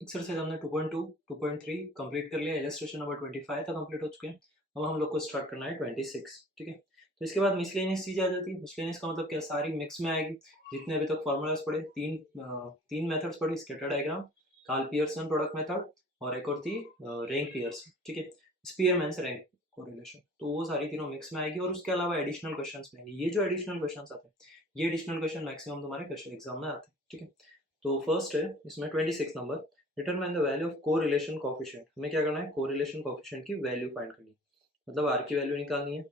Exercise हमने 2.2 2.3 complete कर लिया। इलस्ट्रेशन नंबर 25 तक कंप्लीट हो चुके हैं। अब हम लोग को स्टार्ट करना है 26। ठीक है, तो इसके बाद मिसलेनियस चीज़ आ जाती है। मिसलेनियस का मतलब क्या, सारी मिक्स में आएगी। जितने अभी तक फॉर्मूलाज पढ़े, तीन मेथड्स पढ़ी, scatter diagram, Karl Pearson product method, और एक और थी रैंक पियर्सन। ठीक है, स्पीयरमैन से रैंक कोरिलेशन, तो वो सारी तीनों मिक्स में आएगी। और उसके अलावा एडिशनल क्वेश्चंस में ये जो एडिशनल क्वेश्चंस आते हैं, ये एडिशनल क्वेश्चन मैक्सिमम तुम्हारे क्वेश्चन एग्जाम में आते हैं। ठीक है, तो फर्स्ट है इसमें 26 number, determine the value of correlation coefficient. हमें क्या करना है, कोरिलेशन कोएफिशिएंट की वैल्यू फाइंड करनी है, मतलब आर की वैल्यू निकालनी है।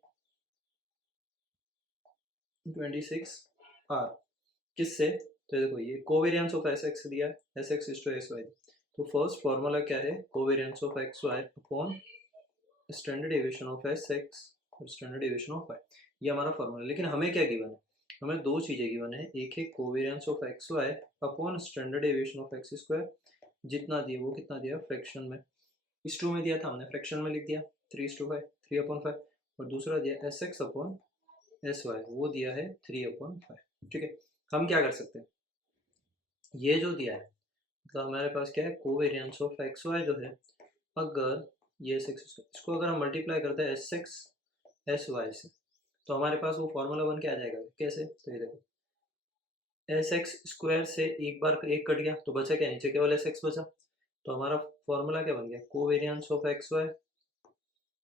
26 आर किससे, तो देखो ये कोवेरियंस ऑफ एस एक्स दिया है, S X is to S Y. तो फर्स्ट फॉर्मूला क्या है, covariance of x Y upon standard deviation of S X और स्टैंडर्ड डेविएशन ऑफ वाई, ये हमारा फॉर्मूला। लेकिन हमें क्या गिवन है, हमें दो चीजें गिवन है, एक है covariance of x Y upon standard deviation of X square, जितना दिया वो कितना दिया फ्रैक्शन में, इस टू में दिया था, हमने फ्रैक्शन में लिख दिया 3:5, 3/5। और दूसरा दिया S X upon S Y, वो दिया है 3/5। ठीक है, हम क्या कर सकते हैं, ये जो दिया है मतलब हमारे पास क्या है, कोवेरियंस ऑफ एक्स वाई जो है, अगर ये एस एक्स, इसको अगर हम मल्टीप्लाई करते हैं एस एक्स एस वाई से, तो हमारे पास वो फॉर्मूला बन के आ जाएगा। कैसे, तो ये देखो, एस एक्स स्क्वायर से एक बार एक कट गया तो बचा क्या, नीचे केवल एस एक्स बचा। तो हमारा फॉर्मूला क्या बन गया, covariance of x Y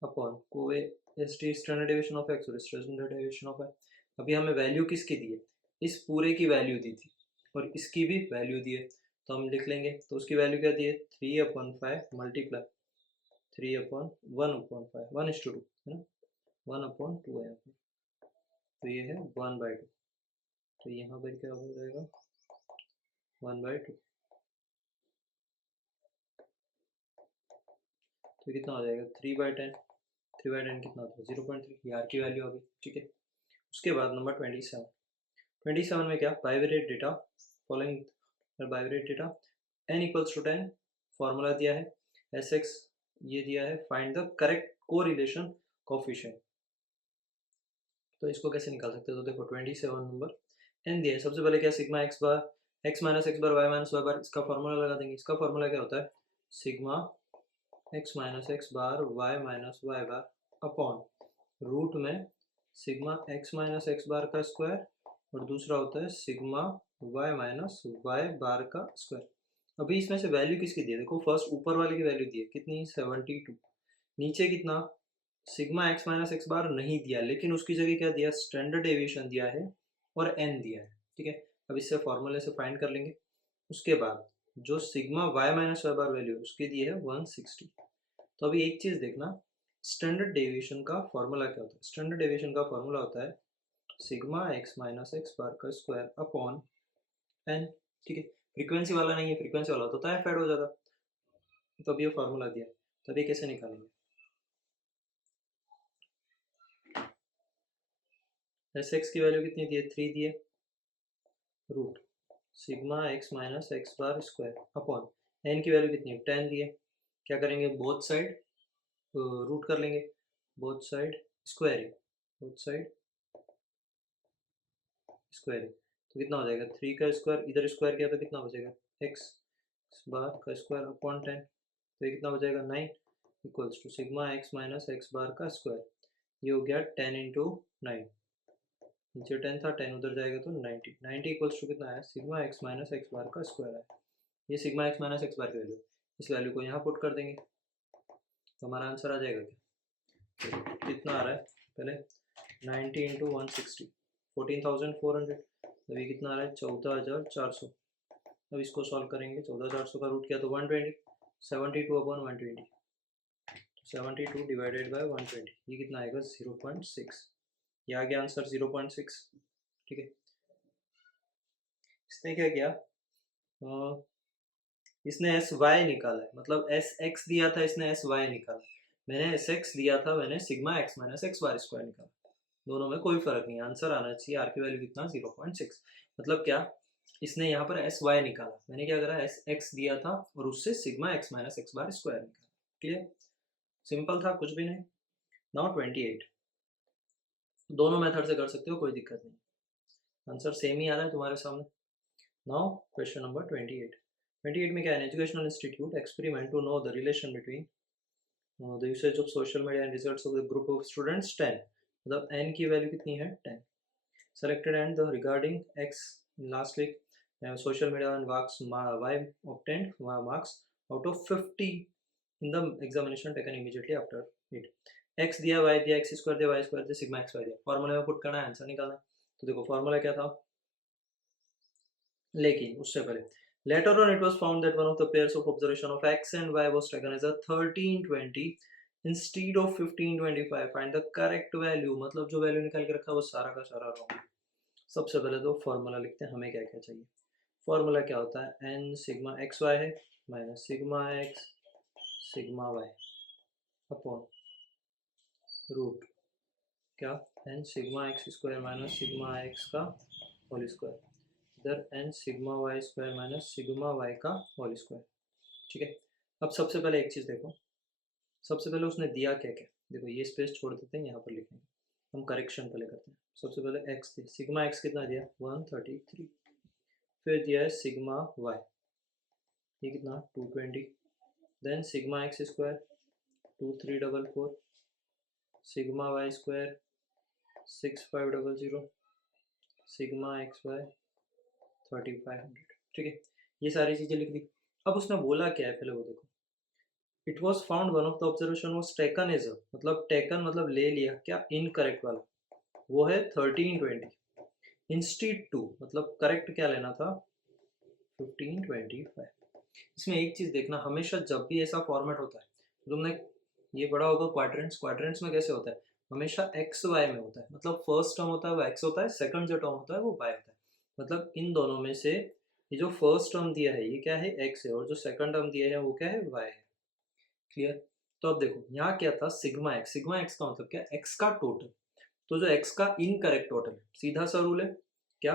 upon cov S T standard deviation of X और स्टैंडर्ड डेविएशन ऑफ वाई। अभी हमें वैल्यू किसकी दी है, इस पूरे की वैल्यू दी थी और इसकी भी वैल्यू दी है, तो हम लिख लेंगे। तो उसकी वैल्यू क्या दी है, 3/5 मल्टीप्लाई 3/1/5, 1:2 है ना, 1/2 है यहाँ पे, तो ये है 1/2। तो यहाँ पर क्या हो जाएगा, 1/2। तो कितना हो जाएगा, 3/10। 3/10 कितना होता है, 0.3, आर की वैल्यू आ गई। ठीक है, उसके बाद नंबर 27 में क्या, bivariate data following bivariate data n equals to 10, formula दिया है एस एक्स, ये दिया है, find the correct correlation coefficient. तो इसको कैसे निकाल सकते हो, तो देखो 27 नंबर n दिया है, सबसे पहले क्या, sigma X bar X minus X bar Y minus Y bar, इसका फॉर्मूला लगा देंगे। इसका फॉर्मूला क्या होता है, sigma X minus X bar Y minus Y bar upon root में sigma X minus X bar का स्क्वायर, और दूसरा होता है sigma Y minus Y bar का स्क्वायर। अभी इसमें से वैल्यू किसकी दी है, देखो फर्स्ट ऊपर वाले की वैल्यू दी है कितनी, 72। नीचे कितना, सिग्मा एक्स माइनस एक्स बार नहीं दिया, लेकिन उसकी जगह क्या दिया, स्टैंडर्ड डेविएशन दिया है और एन दिया है। ठीक है, अब इससे फॉर्मूले से फाइंड कर लेंगे। उसके बाद जो सिग्मा वाई माइनस वाई बार वैल्यू उसकी दी है 160। तो अभी एक चीज देखना, स्टैंडर्ड डेविएशन का फॉर्मूला क्या होता है, स्टैंडर्ड डेविएशन का फॉर्मूला होता है sigma X minus X bar का स्क्वायर अपॉन एन। ठीक है, फ्रीक्वेंसी वाला नहीं है, फ्रीक्वेंसी वाला होता है ऐड हो जाता। तो अभी ये फॉर्मूला दिया, तो अभी कैसे निकालेंगे, एस एक्स की वैल्यू कितनी दी है, 3 दी है, root sigma X minus X bar square upon N की वैल्यू कितनी है, 10 दी है। क्या करेंगे, बोथ साइड रूट कर लेंगे, both side square, both side square. तो कितना हो जाएगा, 3 का स्क्वायर, इधर स्क्वायर किया तो कितना बचेगा, एक्स बार का स्क्वायर अपॉन 10, तो ये कितना बचेगा, 9 equals to sigma X minus X bar का स्क्वायर। ये हो गया 10 × 9, नीचे 10 था, 10 उधर जाएगा तो 90। 90 इक्वल्स टू कितना आया, sigma X minus X bar का स्क्वायर है। ये सिग्मा एक्स माइनस एक्स बार की वैल्यू, इस वैल्यू को यहाँ पुट कर देंगे तो हमारा आंसर आ जाएगा क्या, तो कितना आ रहा है, पहले 90 × 160, 14,400। अभी कितना आ रहा है, 14,400। अब इसको सॉल्व करेंगे, 14,400 का रूट किया तो 120, 72/120, 72 डिवाइडेड बाय 120, ये कितना आएगा 0.6, ये आ गया आंसर 0.6। ठीक है, इसने क्या किया, इसने एस वाई निकाला है, मतलब एस एक्स दिया था, इसने एस वाई निकाला। मैंने एस एक्स दिया था, मैंने sigma X minus X bar square निकाला। दोनों में कोई फर्क नहीं, आंसर आना चाहिए, आर की वैल्यू कितना 0.6। मतलब क्या, इसने यहाँ पर एस वाई निकाला, मैंने क्या करा, एस एक्स दिया था और उससे sigma X minus X bar square निकाला। क्लियर, सिंपल था, कुछ भी नहीं। नाउ 28, दोनों मेथड से कर सकते हो, कोई दिक्कत नहीं, आंसर सेम ही आ रहा है तुम्हारे सामने। नाउ क्वेश्चन नंबर 28, 28 में क्या है, educational institute experiment to know the relation between the usage of social media and results of the group of students 10, मतलब n की वैल्यू कितनी है 10. Selected and the regarding x last week social media and marks y obtained marks out of 50 in the examination taken immediately after it. x दिया, y दिया, x square दिया, y square दिया, sigma x y दिया, फॉर्मूले में put करना है, answer निकालना है. तो देखो फॉर्मूला क्या था, लेकिन उससे पहले later on it was found that one of the pairs of observation of x and y was taken as a 1320 instead of 1525. find the correct value, मतलब जो वैल्यू निकाल के रखा है वो सारा का सारा रॉन्ग. सबसे पहले तो फॉर्मूला लिखते हैं, हमें क्या क्या चाहिए. फॉर्मूला क्या होता है, n सिग्मा एक्स वाई है minus sigma X sigma Y upon root क्या, n sigma x square minus sigma x का होल स्क्वायर इधर n sigma Y square minus sigma Y का होल स्क्वायर. ठीक है. अब सबसे पहले एक चीज़ देखो, सबसे पहले उसने दिया क्या क्या, देखो ये स्पेस छोड़ देते हैं, यहाँ पर लिखेंगे, हम करेक्शन पहले करते हैं. सबसे पहले x दिया, सिग्मा x कितना दिया 133, फिर दिया है सिग्मा y ये कितना 220, then sigma x square 2344, sigma y square 6500, sigma x Y 3500. ठीक है, ये सारी चीज़ें लिख दी. अब उसने बोला क्या है पहले वो देखो, it was found one of the observation was taken as a, मतलब टेकन मतलब ले लिया क्या, इनकरेक्ट वाला, वो है 1320 इंस्टीड टू, मतलब करेक्ट क्या लेना था 1525. इसमें एक चीज़ देखना, हमेशा जब भी ऐसा फॉर्मेट होता है, तुमने ये पढ़ा होगा क्वाड्रेंट्स, क्वाड्रेंट्स में कैसे होता है, हमेशा एक्स वाई में होता है, मतलब फर्स्ट टर्म होता है वो एक्स होता है, सेकंड जो टर्म होता है वो वाई होता है. मतलब इन दोनों में से ये जो फर्स्ट टर्म दिया है ये क्या है एक्स है, और जो सेकंड टर्म दिया है वो क्या है वाई है. क्लियर. तो अब देखो यहाँ क्या था सिग्मा एक्स, सिग्मा एक्स का मतलब क्या, एक्स का टोटल. तो जो एक्स का इनकरेक्ट टोटल है, सीधा सा रूल है क्या,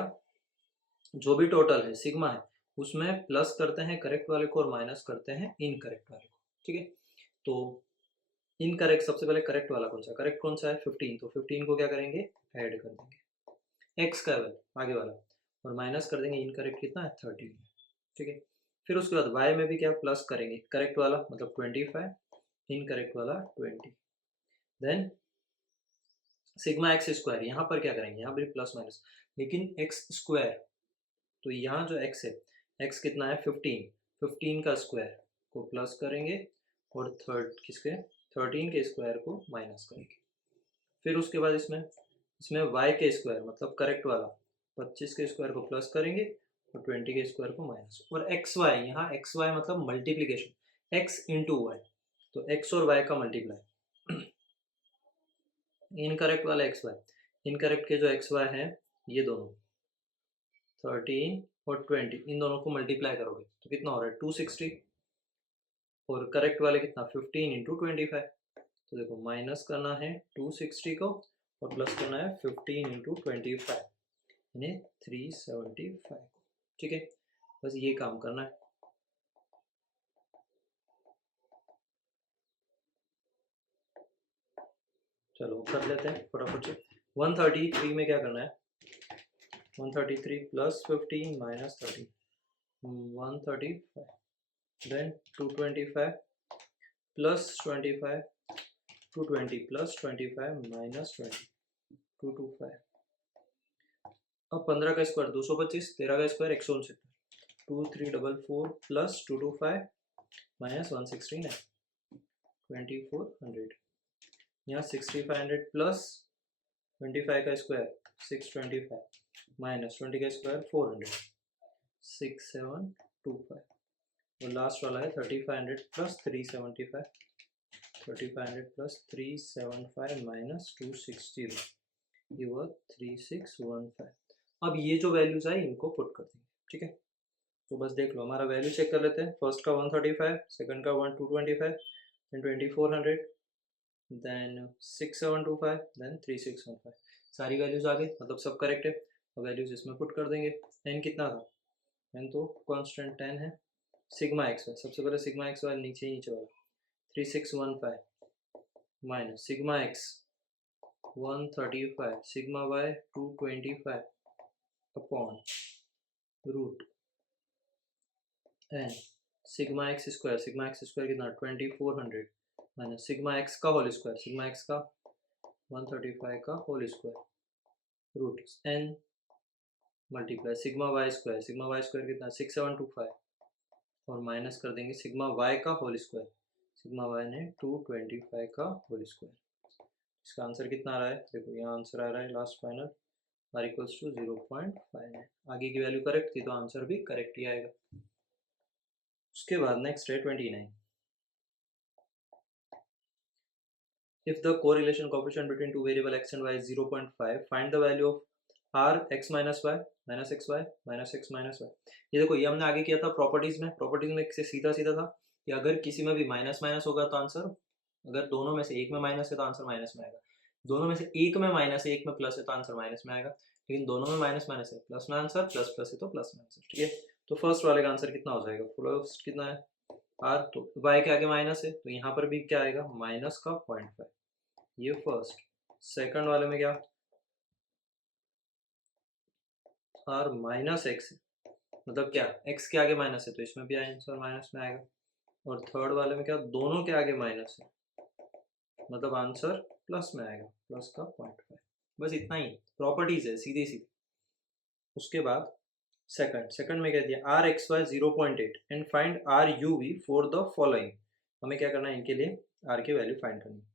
जो भी टोटल है सिग्मा है उसमें प्लस करते हैं करेक्ट वाले को और माइनस करते हैं इनकरेक्ट वाले को. ठीक है. तो इनकरेक्ट सबसे पहले करेक्ट वाला कौन सा, करेक्ट कौन सा है 15, तो 15 को क्या करेंगे ऐड कर देंगे एक्स का वैल्यू आगे वाला, और माइनस कर देंगे इनकरेक्ट कितना है 13. ठीक है. फिर उसके बाद वाई में भी क्या प्लस करेंगे, करेक्ट वाला मतलब 25, इनकरेक्ट वाला 20, देन सिग्मा एक्स स्क्वायर, यहाँ पर क्या करेंगे, यहाँ पर प्लस माइनस, लेकिन एक्स स्क्वायर, तो यहाँ जो x है, x कितना है 15, 15 का स्क्वायर को प्लस करेंगे और किसके 13 के स्क्वायर को माइनस करेंगे. फिर उसके बाद इसमें y के स्क्वायर मतलब करेक्ट वाला 25 के स्क्वायर को प्लस करेंगे और 20 के स्क्वायर को माइनस, और एक्स वाई, यहाँ एक्स वाई मतलब मल्टीप्लीकेशन, x इंटू वाई, तो x और y का मल्टीप्लाई, इनकरेक्ट वाला एक्स वाई, इनकरेक्ट के जो एक्स वाई है ये दोनों 13 और 20 इन दोनों को मल्टीप्लाई करोगे तो कितना हो रहा है 260, और करेक्ट वाले कितना 15 इंटू 25. तो देखो माइनस करना है 260 को और प्लस करना है 15 इंटू 25 यानी 375. ठीक है, बस ये काम करना है. चलो कर लेते हैं फटाफट से. 133 में क्या करना है, 133 plus 15 minus 13, 135, then 225 plus 25, 220 plus 25 minus 20, 225. अब 15 का स्क्वायर 225, 13 का स्क्वायर 169, 2344 प्लस 225 माइनस 169, 2400. यहाँ 6500 प्लस 25 का स्क्वायर 625 माइनस 20 का स्क्वायर 400, 6725. और लास्ट वाला है 3500 प्लस 375, 3500 प्लस 375 माइनस 260, ये हुआ 3615. अब ये जो वैल्यूज आई इनको पुट कर देंगे. ठीक है, तो बस देख लो हमारा वैल्यू चेक कर लेते हैं. फर्स्ट का 135, सेकंड का 225, देन 2400, देन 6725, देन 3615. सारी वैल्यूज आ गई, मतलब सब करेक्ट है. अब वैल्यूज इसमें पुट कर देंगे. n कितना था, n तो कांस्टेंट 10 है. सिग्मा एक्स वाई, सबसे पहले सिग्मा एक्स वाई नीचे वाला 3615 minus sigma x 135, sigma y 225 upon root N sigma x square कितना 2400 माइनस सिग्मा एक्स का होल स्क्वायर, सिग्मा एक्स का 135 का whole square root N multiply sigma Y square कितना 6725 और माइनस कर देंगे सिग्मा वाई का होल स्क्वायर, सिग्मा वाई ने 225 का होल स्क्वायर। इसका आंसर कितना आ रहा है, देखो यहाँ आंसर आ रहा है last final r equals to 0.5। आगे की वैल्यू करेक्ट थी तो आंसर भी करेक्ट ही आएगा। उसके बाद नेक्स्ट है 29। If the correlation coefficient between two variable x and y is 0.5, find the value of r x minus y minus xy minus x minus y। ये देखो ये हमने आगे किया था प्रॉपर्टीज में से सीधा सीधा था कि अगर किसी में भी माइनस माइनस होगा तो आंसर, अगर दोनों में से एक में माइनस है तो आंसर माइनस में आएगा, दोनों में से एक में माइनस है एक में प्लस है तो आंसर माइनस में आएगा, लेकिन दोनों में माइनस माइनस है प्लस में आंसर, प्लस प्लस है तो प्लस में आंसर। ठीक है, तो फर्स्ट वाले का आंसर कितना हो जाएगा, फर्स्ट कितना है r, तो y के आगे माइनस है तो यहाँ पर भी क्या आएगा माइनस का 0.5, ये फर्स्ट। सेकंड वाले में क्या r माइनस एक्स है, मतलब क्या x के आगे माइनस है तो इसमें भी आंसर माइनस में आएगा। और थर्ड वाले में क्या दोनों के आगे माइनस है मतलब आंसर प्लस में आएगा, प्लस का 0.5। बस इतना ही प्रॉपर्टीज है सीधी सीधी। उसके बाद सेकंड में क्या दिया r x y 0.8 and find r u v for the following. हमें क्या करना है इनके लिए r की वैल्यू फाइंड करनी है।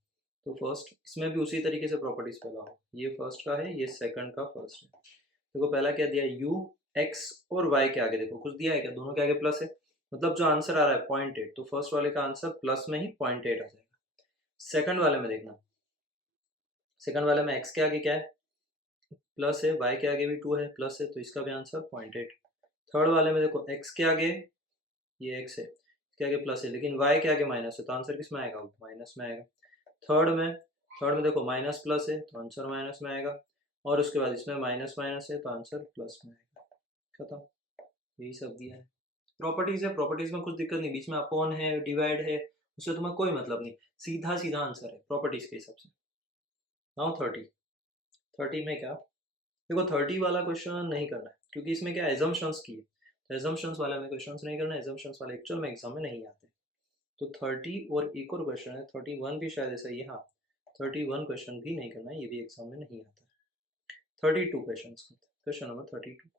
तो फर्स्ट इसमें भी उसी तरीके से प्रॉपर्टीज फैला हो, ये फर्स्ट का है ये सेकंड का फर्स्ट है। देखो पहला क्या दिया u x और y के आगे देखो कुछ दिया है क्या, दोनों के आगे प्लस है मतलब जो आंसर आ रहा है 0.8, तो फर्स्ट वाले का आंसर प्लस में ही 0.8 आ जाएगा। सेकंड वाले में देखना, सेकंड वाले में x के आगे क्या है प्लस है, y के आगे भी 2 है प्लस है तो इसका भी आंसर 0.8। थर्ड वाले में देखो x के आगे ये x है इसके आगे प्लस है लेकिन y के आगे माइनस है तो आंसर किस में आएगा माइनस में आएगा। थर्ड में देखो माइनस प्लस है तो आंसर माइनस में आएगा, और उसके बाद इसमें माइनस माइनस है तो आंसर प्लस में आएगा। खत्म, यही सब दिया है। प्रॉपर्टीज है, प्रॉपर्टीज में कुछ दिक्कत नहीं, बीच में अपॉन है डिवाइड है उससे तुम्हें कोई मतलब नहीं, सीधा सीधा आंसर है प्रॉपर्टीज के हिसाब से। नाउ 30 में क्या देखो 30 वाला क्वेश्चन नहीं करना है क्योंकि इसमें क्या एजम्पशंस की है, तो एजम्पशंस वाला में क्वेश्चन नहीं करना, एजम्पशंस वाले एक्चुअल में एग्जाम में नहीं आते। तो 30 और एक और क्वेश्चन है 31 भी शायद ऐसा ही है, हाँ 31 क्वेश्चन भी नहीं करना है, ये भी एग्जाम में नहीं आता है। 32 question number 32।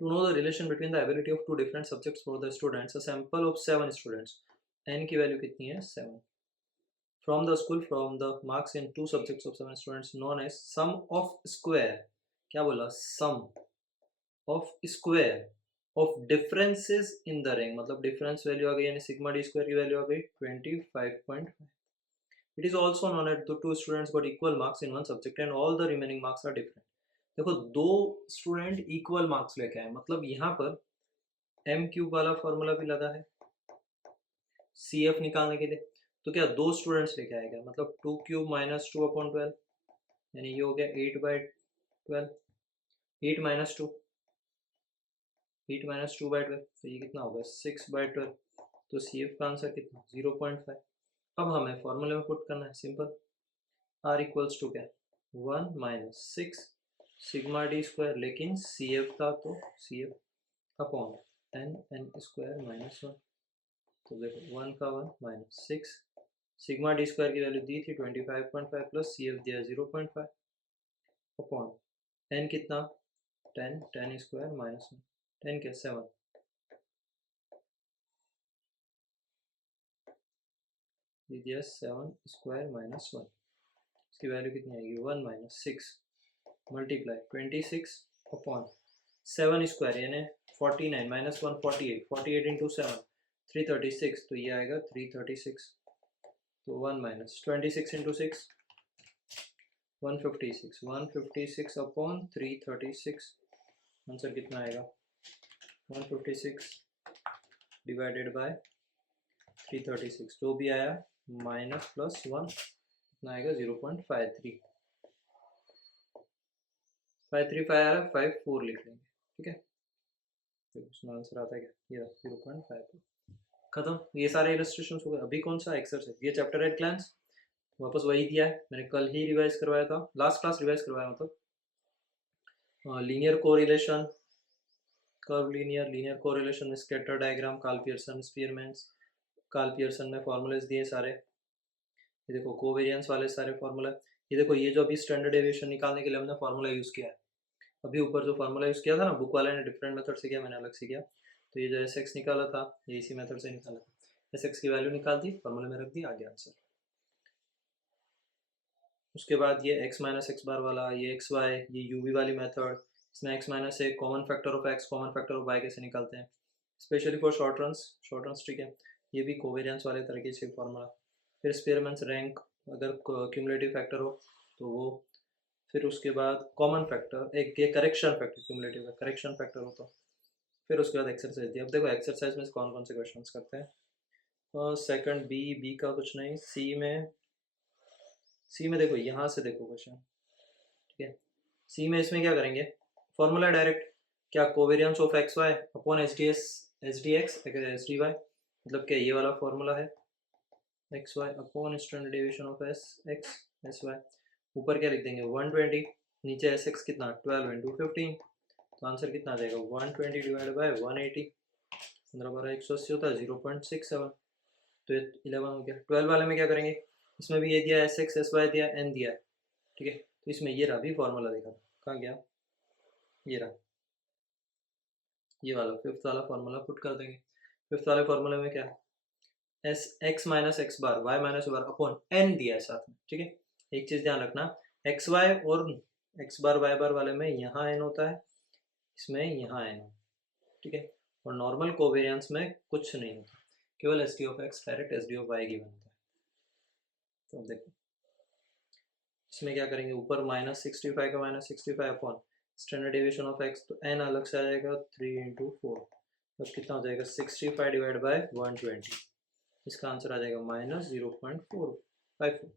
To know the relation between the ability of two different subjects for the students, a sample of 7 students, n की वैल्यू कितनी है 7, from the school from the marks in 2 subjects of 7 students known as sum of square, क्या बोला sum of square of differences in the rank, मतलब difference value आ गई यानी sigma D square की वैल्यू आ गई 25.5। It is also known that the two students got equal marks in one subject and all the remaining marks are different। देखो दो student equal marks लेके आए मतलब यहाँ पर एम क्यूब वाला फॉर्मूला भी लगा है सी एफ निकालने के लिए, तो क्या दो स्टूडेंट्स लेके आएगा मतलब 2 क्यूब माइनस 2/12 यानी ये हो गया 8/12, 8 माइनस 2/12 तो ये कितना होगा 6/12, तो सी एफ का आंसर कितना 0.5। अब हमें फॉर्मूले में पुट करना है सिंपल, आर इक्वल्स टू क्या 1 माइनस 6 सिग्मा डी स्क्वायर, लेकिन सी एफ का तो C F upon n square minus 1, तो देखो 1 का 1 माइनस 6 सिग्मा डी स्क्वायर की वैल्यू दी थी 25.5 प्लस सी एफ दिया 0.5 अपॉन एन कितना 10 स्क्वायर माइनस 1 10 क्या 7, ये दिया 7 स्क्वायर माइनस 1, इसकी वैल्यू कितनी आएगी 1 माइनस 6 मल्टीप्लाई 26 अपॉन 7 स्क्वायर यानी 49 माइनस 1 48 इंटू 7 336, तो ये आएगा 336, तो 1 माइनस 26 इंटू 6 156 अपॉन 336, आंसर कितना आएगा 156 डिवाइडेड बाय 336, जो भी आया माइनस प्लस 1 कितना आएगा 0.53 535 आ रहा है 54 लिख लेंगे, ठीक है फिर उसमें आंसर आता है क्या ये 0.5। खत्म, ये सारे इलस्ट्रेशन हो गए। अभी कौन सा एक्सरसाइज, ये चैप्टर एट ग्लैंस वापस वही दिया है, मैंने कल ही रिवाइज करवाया था, लास्ट क्लास रिवाइज करवाया मतलब linear correlation curve linear, linear correlation में scatter diagram, Karl Pearson, Spearman's, Karl Pearson में फॉर्मूलेस दिए सारे। ये देखो कोवेरियंस वाले सारे फॉर्मूला। ये देखो ये जो अभी स्टैंडर्ड डेविएशन निकालने के लिए हमने फॉर्मूला यूज़ किया है, अभी ऊपर जो फार्मूला यूज़ किया था ना, बुक वाले ने डिफरेंट मेथड से किया, मैंने अलग से किया। तो ये जो एस एक्स निकाला था ये इसी मेथड से निकाला था, एस एक्स की वैल्यू निकाल दी, फार्मूले में रख दी, आ गया आंसर। उसके बाद ये एक्स माइनस एक्स बार वाला, ये एक्स वाई, ये यू वी वाली मेथड, इसमें x minus a common factor of x, common factor of y कैसे निकालते हैं, स्पेशली फॉर शॉर्ट रन्स, ठीक है। ये भी कोवेरियंस वाले तरीके से फॉर्मूला। फिर स्पीयरमैन्स रैंक, अगर क्यूमुलेटिव फैक्टर हो तो वो। फिर उसके बाद कॉमन फैक्टर, एक ये करेक्शन फैक्टर, क्यूमुलेटिव का करेक्शन फैक्टर हो तो। फिर उसके बाद एक्सरसाइज दी। अब देखो एक्सरसाइज में कौन कौन से क्वेश्चंस करते हैं। सेकंड बी का कुछ नहीं, सी में देखो यहाँ से देखो क्वेश्चन, ठीक है। सी में इसमें क्या करेंगे, फॉर्मूला डायरेक्ट, क्या covariance of x Y upon S D x S D y, मतलब क्या ये वाला फॉर्मूला है, x Y upon standard deviation of S x S y. ऊपर क्या लिख देंगे 120, नीचे एस एक्स कितना 12 इंटू 15, तो आंसर कितना आ जाएगा 120 डिवाइड बाई 180, 15 12 180 होता है 0.67, तो 11 हो गया। 12 वाले में क्या करेंगे, इसमें भी ये दिया एस एक्स एस वाई दिया, एन दिया है, ठीक है। तो इसमें ये रहा भी फॉर्मूला, देखा कहाँ गया, ये रहा, ये वाला फिफ्थ वाला फॉर्मूला पुट कर देंगे। फिफ्थ वाले फॉर्मूले में क्या, S X minus X bar Y minus bar upon N दिया है साथ में, ठीक है। एक चीज़ ध्यान रखना, एक्स वाई और एक्स बार वाई बार वाले में यहाँ एन होता है, इसमें यहाँ एन, ठीक है। और नॉर्मल कोवेरियंस में कुछ नहीं होता, केवल S D of x direct S D of y given होता है। तो अब देखो इसमें क्या करेंगे, ऊपर -65 का -65 upon standard deviation of x, तो एन अलग से आ जाएगा 3 इंटू 4, तो कितना हो जाएगा 65 डिवाइड बाई 120, इसका आंसर आ जाएगा -0.454।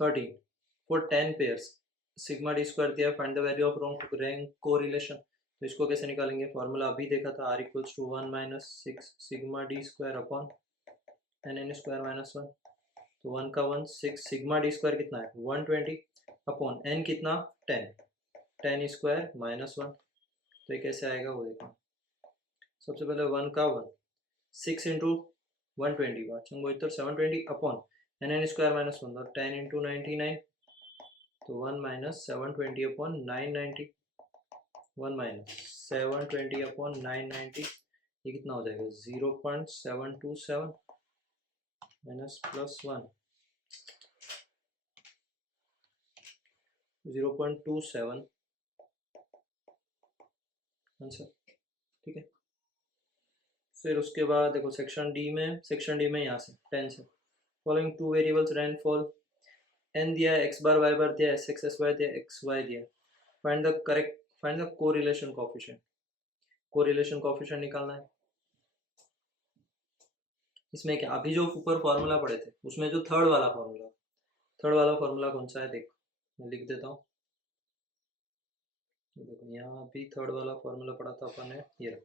13 for 10 pairs sigma D square दिया, find the value of rank correlation, तो इसको कैसे निकालेंगे, फॉर्मूला अभी देखा था, R equals to 1 minus 6 sigma D square upon N N square minus 1, तो 1 का 1 6, सिग्मा डी स्क्वायर कितना है 120 अपॉन एन कितना 10, 10 स्क्वायर माइनस 1, तो ये कैसे आएगा वो देखो। सबसे पहले 1 का 1 6 इंटू 120 वाचंग 720 upon N N square minus 1, और 10 इंटू 99, तो 1 माइनस 720 अपॉन 990, 1 माइनस 720 अपॉन 990, ये कितना हो जाएगा 0.727 माइनस प्लस 1 0.27 आंसर, ठीक है। फिर उसके बाद देखो सेक्शन डी में यहाँ से 10 से following two variables rainfall, n दिया है, एक्स बार वाई बार दिया, एस एक्स एस वाई दिया, एक्स वाई दिया, find the correlation coefficient, correlation coefficient निकालना है। इसमें क्या, अभी जो ऊपर फॉर्मूला पढ़े थे उसमें जो थर्ड वाला फॉर्मूला कौन सा है, देख मैं लिख देता हूँ, देखो यहाँ अभी थर्ड वाला फॉर्मूला पढ़ा था अपन ने, ये रहा,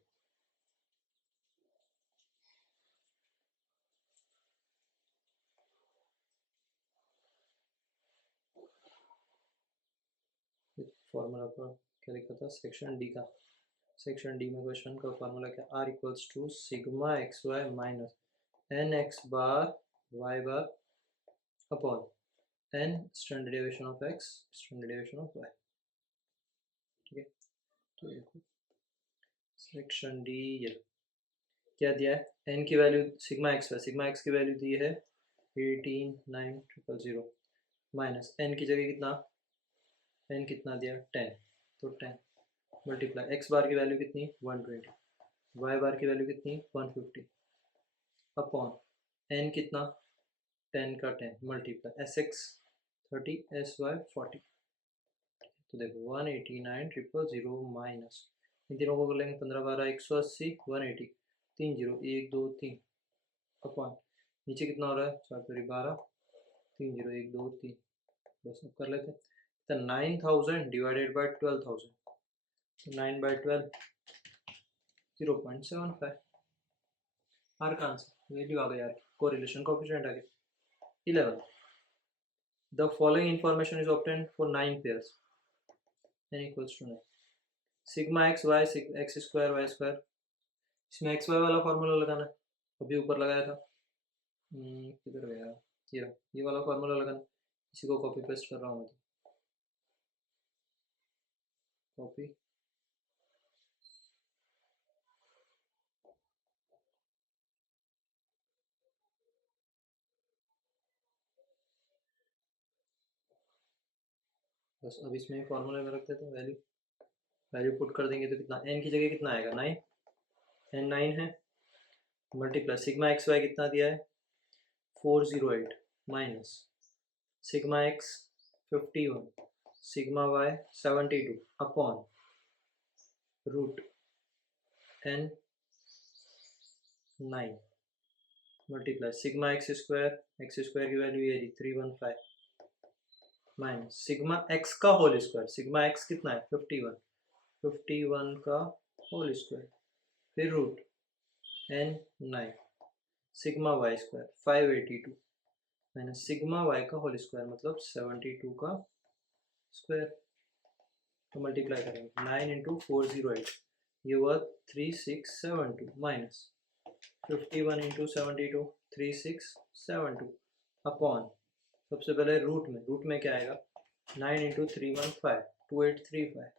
फॉर्मूला पर क्या लिखा था, सेक्शन डी का, सेक्शन डी में क्वेश्चन का फॉर्मूला क्या, r equals to sigma x y minus n x bar y bar upon n standard deviation of x standard deviation of y, ठीक है। तो देखो सेक्शन डी, ये क्या दिया है, एन की वैल्यू सिग्मा एक्स की वैल्यू दी है 18,900 माइनस एन की जगह कितना दिया 10, तो 10 मल्टीप्लाई एक्स बार की वैल्यू कितनी 120, वाई बार की वैल्यू कितनी 150 अपॉन एन कितना 10 का 10 multiply S x 30 S y 40, तो देखो 189,000 माइनस इन तीनों को कर लेंगे 15 12 180 180 3 0 1 2 3 अपॉन नीचे कितना हो रहा है 4 3 12 3 0 1 2 3, बस अब कर लेते हैं, तो 9,000 डिवाइडेड बाई 12,000, तो 9 बाई 12 0.75, आर का आंसर वैल्यू आ गई यार, कोरिलेशन कोएफिशिएंट आ गया। 11 the following information is obtained for 9 pairs n equals to 9, sigma x y x square y square, इसमें एक्स वाई वाला फॉर्मूला लगाना है, अभी ऊपर लगाया था, किधर गया, ये वाला फॉर्मूला लगाना, इसी को कॉपी पेस्ट कर रहा हूँ, कॉपी बस। अब इसमें फॉर्मूले में रख देते हैं वैल्यू, वैल्यू पुट कर देंगे तो कितना, एन की जगह कितना आएगा 9, एन 9 है, मल्टीप्लाई सिग्मा एक्स वाई कितना दिया है 408 minus sigma x 51, sigma y 72 upon root n 9 multiply sigma x square की वैल्यू ये रही 315 माइनस सिग्मा एक्स का होल स्क्वायर, सिग्मा एक्स कितना है 51 का होल स्क्वायर, फिर root n 9 sigma Y square 582 minus sigma Y का होल स्क्वायर मतलब 72 का स्क्वायर, तो मल्टीप्लाई करेंगे 9 इंटू 408, ये हुआ 3672 माइनस 51 इंटू 72 3672 अपॉन, सबसे पहले रूट में क्या आएगा 9 into 315 2835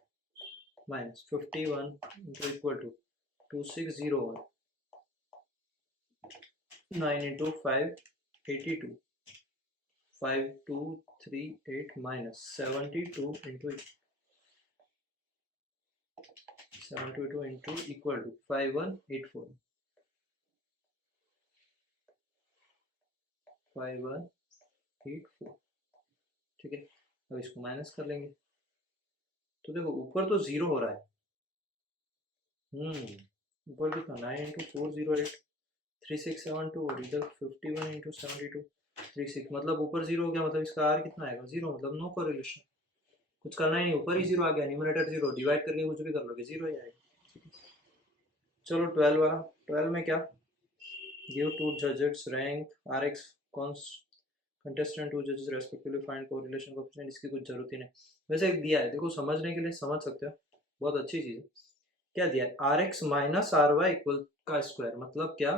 minus 51 into equal to 2601 9 into 582 5238 minus 72 into equal to 5184 5184, ठीक है। अब इसको माइनस कर लेंगे, तो देखो ऊपर तो जीरो हो रहा है, ऊपर कितना 9 इंटू 408 3672 और इधर 51 इंटू 72 36, मतलब ऊपर जीरो हो गया, मतलब इसका आर कितना आएगा जीरो, मतलब नो कोरिलेशन, कुछ करना ही नहीं, ऊपर ही जीरो आ गया, न्यूमरेटर जीरो, डिवाइड करके कुछ भी कर लोगे जीरो ही आएगा। चलो 12 वाला, 12 में क्या, गिव टू जजेस rank are ex contestant to जजेस रेस्पेक्टिवली फाइंड कोरिलेशन कोएफिशिएंट, इसकी कुछ जरूरत ही नहीं, वैसे एक दिया है, देखो समझने के लिए समझ सकते हो, बहुत अच्छी चीज़ है। क्या दिया है r x minus r y equal का स्क्वायर, मतलब क्या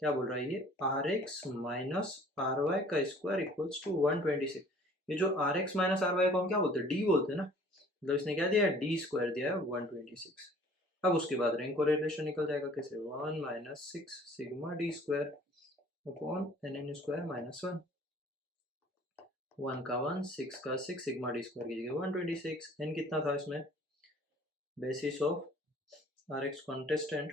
क्या बोल रहा है ये, r x minus r y का स्क्वायर इक्वल्स टू 126। ये जो r x minus r y को हम क्या बोलते हैं, डी बोलते हैं ना, मतलब इसने क्या दिया है डी स्क्वायर दिया है 126। अब उसके बाद रैंक कोरिलेशन निकल जाएगा कैसे, 1 minus 6 sigma D square upon N N square minus 1, 1 का 1 6 का 6 सिग्मा डी स्क्वायर की जगह 126, एन कितना था इसमें, basis of r x contestant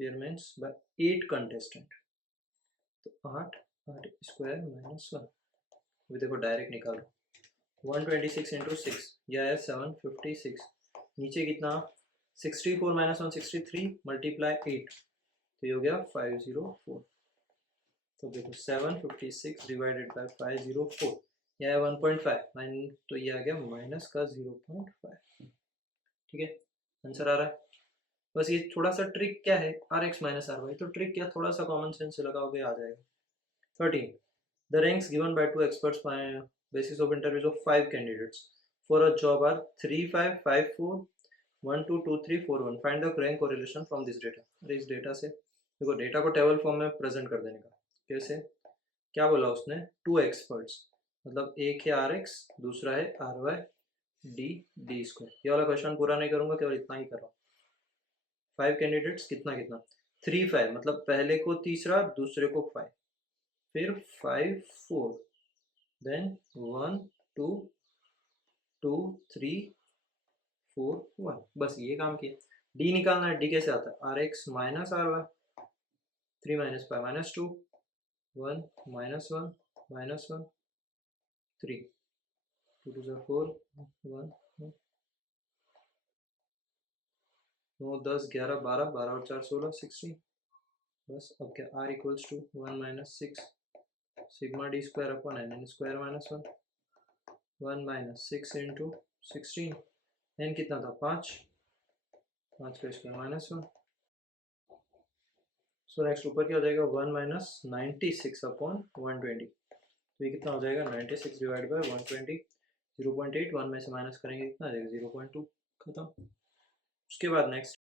experiments by 8 contestant, तो 8 स्क्वायर माइनस 1, अभी देखो डायरेक्ट निकालो 126 इंटू 6, यह है 756, नीचे कितना 64 माइनस 1 63 मल्टीप्लाई 8, तो ये हो गया 504, तो देखो 756 डिवाइडेड बाय 504, यह है 1.5 तो ये आ गया माइनस का 0.5, ठीक है, आंसर आ रहा है। बस ये थोड़ा सा ट्रिक क्या है, r x minus r y, तो ट्रिक क्या, थोड़ा सा कॉमन सेंस से लगाओगे आ जाएगा। 13 the ranks given by two experts basis of interviews of 5 candidates for a job are 3 5 5 4 1 2 2 3 4 1, find the rank correlation from this data. अरे इस डेटा से देखो, डेटा को टेबल फॉर्म में प्रेजेंट कर देने का, कैसे, क्या बोला उसने, टू एक्सपर्ट्स, मतलब एक है आर एक्स, दूसरा है r y d d square, ये वाला क्वेश्चन पूरा नहीं करूंगा, केवल इतना ही कर रहा हूँ। 5 कैंडिडेट्स कितना कितना 3 5, मतलब पहले को तीसरा दूसरे को 5, फिर 5 4, देन 1 2 2 3 4 1, बस ये काम किया। डी निकालना है, डी कैसे आता है, r x minus r y, 3 minus 5 minus 2 1 minus 1 minus 1 3 2 2 4 1 9 10 11 12 12 और 4 16 16, बस अब क्या r equals to 1 minus 6 sigma D square upon N N square minus 1, 1 minus 6 into 16, n कितना था 5 का स्क्वायर माइनस 1, सो नेक्स्ट ऊपर क्या हो जाएगा 1 माइनस 96 अपॉन 120, तो ये कितना हो जाएगा 96 डिवाइड बाय 120, 0.8, 1 में से माइनस करेंगे कितना आ जाएगा 0.2, खत्म। उसके बाद नेक्स्ट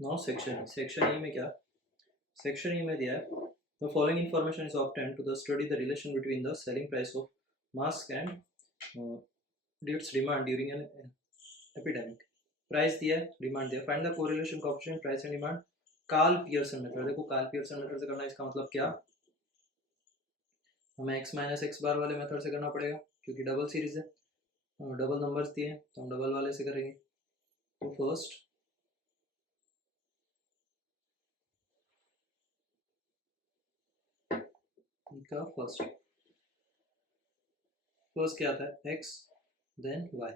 नौ सेक्शन ई में क्या, सेक्शन ई में दिया है the following information is obtained to the study the relation between the selling price of mask and its demand during an epidemic। Price दिया है, डिमांड दिया, find the correlation coefficient price and demand Karl Pearson method. देखो Karl Pearson method से करना है, इसका मतलब क्या, हमें x माइनस एक्स बार वाले मेथड से करना पड़ेगा क्योंकि डबल सीरीज है, डबल नंबर्स दिए हैं तो हम डबल वाले से करेंगे। तो फर्स्ट का फर्स्ट क्या आता है, x then y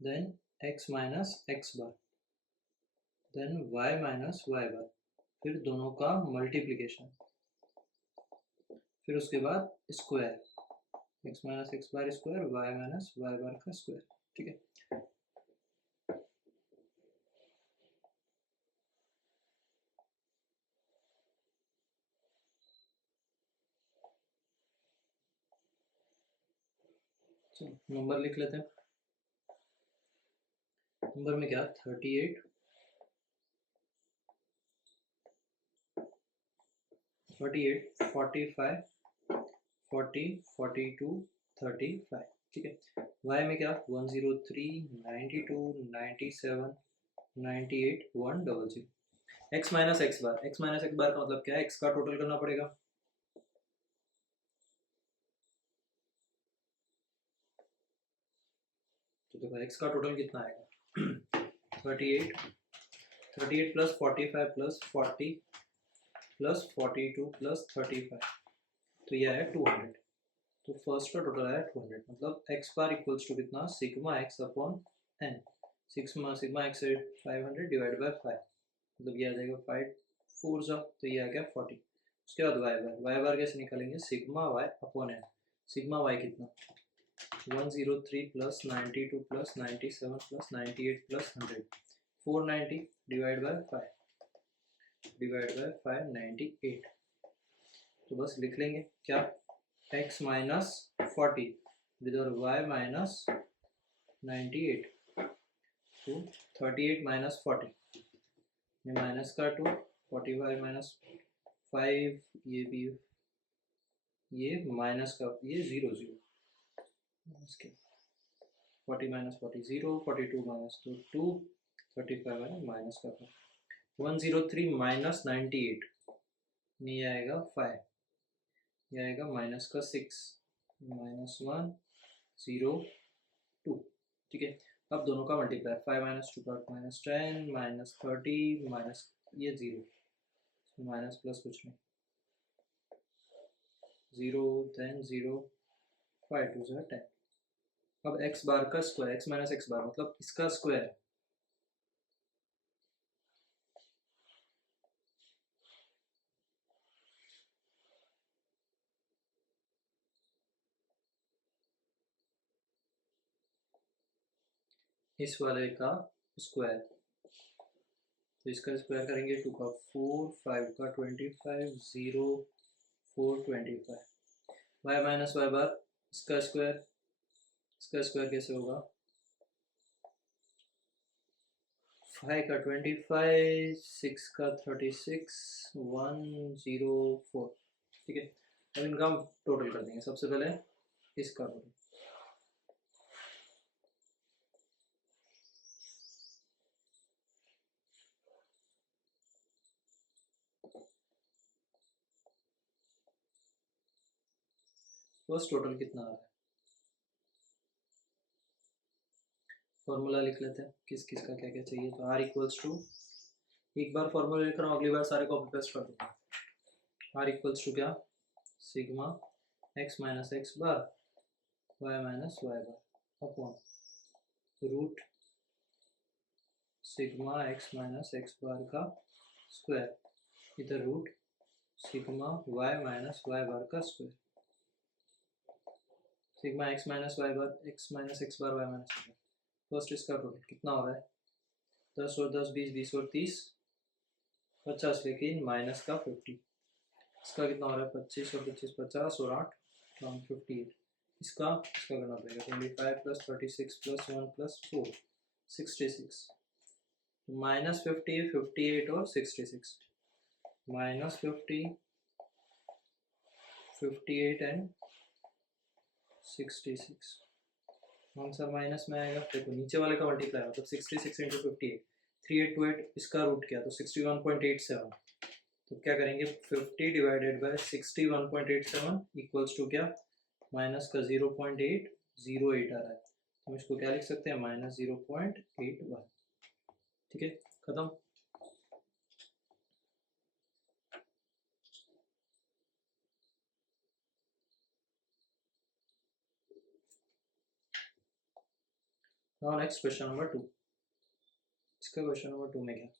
then x minus X bar then y minus Y bar, फिर दोनों का मल्टीप्लिकेशन, फिर उसके बाद square x minus X bar square y minus Y bar का स्क्वायर। ठीक है, चलो नंबर लिख लेते हैं। नंबर में क्या 38 45 40 42 35। ठीक है, y में क्या 103 92 97 98 100। x माइनस एक्स बार, x माइनस एक्स बार का मतलब क्या है, x का टोटल करना पड़ेगा। तो देखो x का टोटल कितना आएगा 38 प्लस 45 प्लस 40 प्लस 42 प्लस 35, तो यह है 200। तो फर्स्ट का टोटल आया 200, मतलब x बार इक्वल्स टू कितना, sigma x upon n, sigma x है 500 डिवाइड बाय 5, मतलब ये आ जाएगा 5 4 जा, तो ये आ गया 40। उसके बाद y बार कैसे निकालेंगे, sigma y upon n, sigma y कितना 103 plus 92 plus 97 plus 98 plus 100, 490 divide by 598। तो बस लिख लेंगे क्या, x माइनस 40 इधर y माइनस 98, तो 38 माइनस 40, ये माइनस का 2, 45 माइनस 5, ये भी ये माइनस का ये 0 0, 40 माइनस 40 0, 42 माइनस 2 35 है माइनस का 103 माइनस 98, ये आएगा 5, ये आएगा माइनस का 6 माइनस 1 0 2। ठीक है, अब दोनों का मल्टीप्लाई 5 माइनस 2 का माइनस 10 माइनस 30 माइनस ये 0 माइनस प्लस कुछ नहीं 0 देन 0 5 2 0 10। अब x बार का स्क्वायर, x माइनस एक्स बार मतलब इसका स्क्वायर, इस वाले का स्क्वायर, तो इसका स्क्वायर करेंगे 2 का 4 5 का 25 0 4 25, y माइनस वाई बार इसका स्क्वायर कैसे होगा 5 का 25 6 का 36 104। ठीक है, अब इनका हम टोटल कर देंगे, सबसे पहले इसका टोटल, फर्स्ट टोटल कितना आ रहा है, फॉर्मूला लिख लेते हैं किस किस का क्या क्या चाहिए। तो r इक्वल्स टू, एक बार फॉर्मूला लिख रहा हूँ, अगली बार सारे कॉपी पेस्ट कर दूँगा। r इक्वल्स टू क्या, sigma x minus X bar y minus Y bar upon root sigma x minus X bar का स्क्वायर, इधर root sigma y minus Y bar का square, sigma x minus Y bar x minus X bar y minus Y. First इसका total कितना हो रहा है 10 और 10 20 20 और 30 50, लेकिन माइनस का 50, इसका कितना हो रहा है 25 और 25 50 और 8 58, इसका करना पड़ेगा 25 प्लस 36 प्लस 1 प्लस 4 66 माइनस 50 58 और 66 माइनस 50 58 एंड 66 कौन सा माइनस में आएगा? देखो नीचे वाले का मल्टीप्लाई मतलब 66 इंटू 58 3828 इसका रूट किया तो 61.87 तो क्या करेंगे 50 डिवाइडेड बाय 61.87 इक्वल्स टू क्या माइनस का 0.808 आ रहा है तो हम इसको क्या लिख सकते हैं माइनस 0.81 ठीक है खत्म। नाउ नेक्स्ट क्वेश्चन नंबर 2 इसका क्वेश्चन नंबर 2 में क्या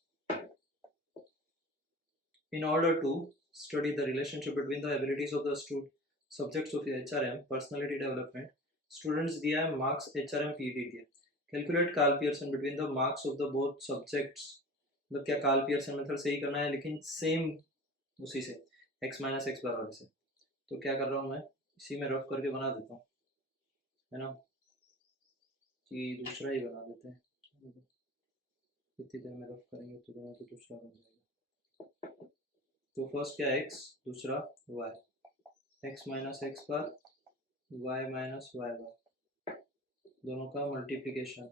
in order to study the relationship between the abilities of the subjects of HRM personality development students दिया है marks HRM PD दिया calculate Karl Pearson between the marks of the both subjects मतलब क्या Karl Pearson method से ही करना है लेकिन same उसी से x माइनस एक्स बार वाले से तो क्या कर रहा हूँ मैं इसी में रफ करके बना देता हूँ है ना कि दूसरा ही बना देते हैं इतनी देर में रफ करेंगे तो दूसरा बन जाएगा तो फर्स्ट क्या x दूसरा y x minus X bar y minus Y बार दोनों का मल्टीप्लिकेशन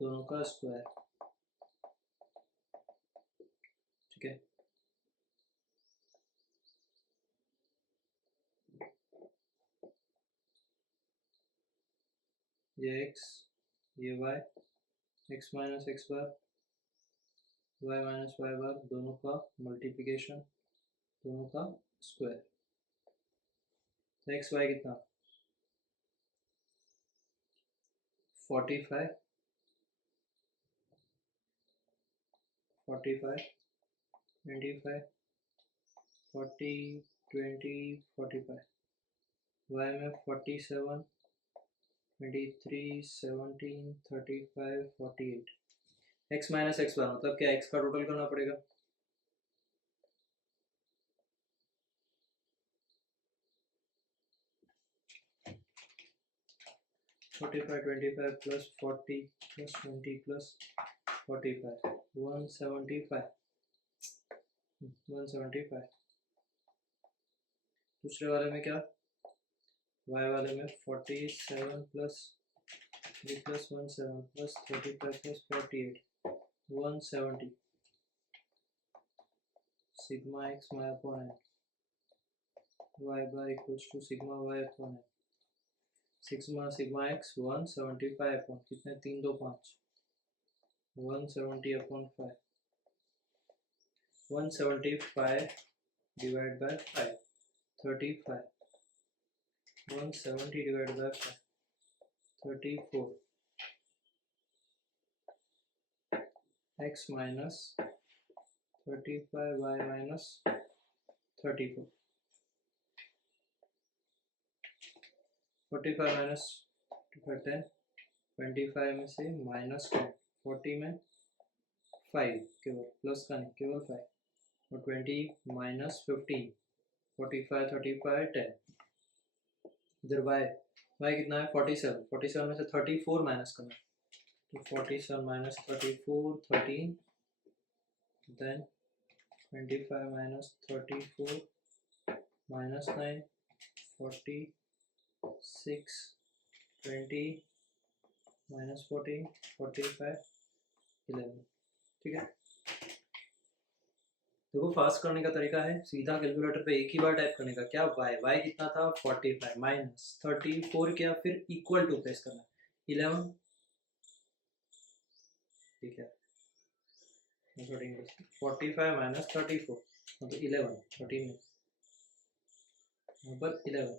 दोनों का स्क्वायर ठीक है ये x ये y x minus X bar y minus Y बार दोनों का मल्टीप्लिकेशन दोनों का स्क्वायर तो एक्स वाई कितना 45 25 25 40 20 45 y में 47 23 17 35 48 x माइनस एक्स बार मतलब क्या x का टोटल करना पड़ेगा $45 25 plus 40 plus 20 plus 45 175 175 दूसरे वाले में क्या y वाले में 47 plus 3 plus 17 plus 35 plus 48 170 sigma x y upon n y bar equals to sigma y upon n sigma x 175 upon कितने 3 2 5 170 upon 5 175 divided by 5 35 170 divided by 5 34 x minus 35 y minus 34 45 minus 10 25 में से minus 10 40 में 5 केवल plus का नहीं केवल 5 और 20 minus 15 45 35 10 इधर y कितना है 47 47 में से 34 माइनस करना तो 47 minus 34 13 then 25 minus 34 minus 9 40 6 20 minus 14 45 11 ठीक है देखो फास्ट करने का तरीका है सीधा कैलकुलेटर पे एक ही बार टाइप करने का क्या y कितना था 45 माइनस 34 क्या फिर इक्वल टू प्रेस करना 11 ठीक है 45 माइनस 34 मतलब 11 13 में नंबर 11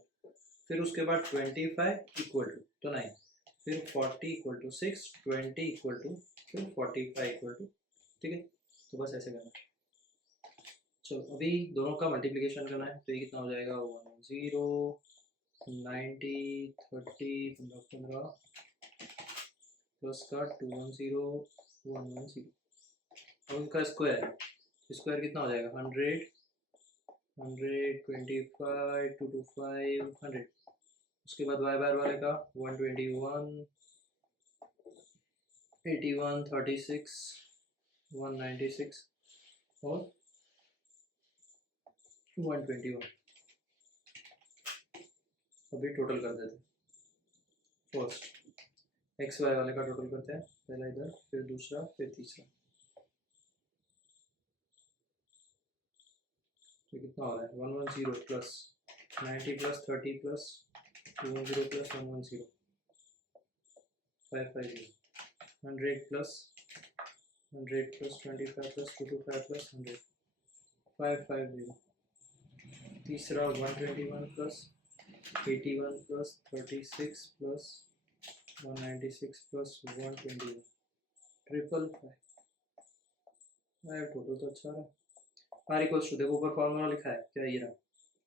फिर उसके बाद 25 इक्वल टू तो 9 फिर 40 इक्वल टू 6 20 इक्वल टू फिर 45 इक्वल टू ठीक है तो बस ऐसे करना चलो अभी दोनों का मल्टीप्लिकेशन करना है तो ये कितना हो जाएगा 10 90 30 15 प्लस का 210 110 और उनका स्क्वायर कितना हो जाएगा 100 100, 25, 225, 100। उसके बाद y बार वाले का 121, 81, 36, 196 और 121। अभी टोटल कर देते हैं। फर्स्ट एक्स वाई वाले का टोटल करते हैं, पहला इधर, फिर दूसरा, फिर तीसरा। तो कितना हो रहा है? 110 plus 90 plus 30 plus 210 plus 110, 550, 100 plus 100 plus 25 plus 225 plus 100, 550। तीसरा 121 plus 81 plus 36 plus 196 plus 121, 555। Total तो अच्छा रहा। आर इक्वल्स टू, देखो ऊपर फॉर्मूला लिखा है क्या, ये रहा,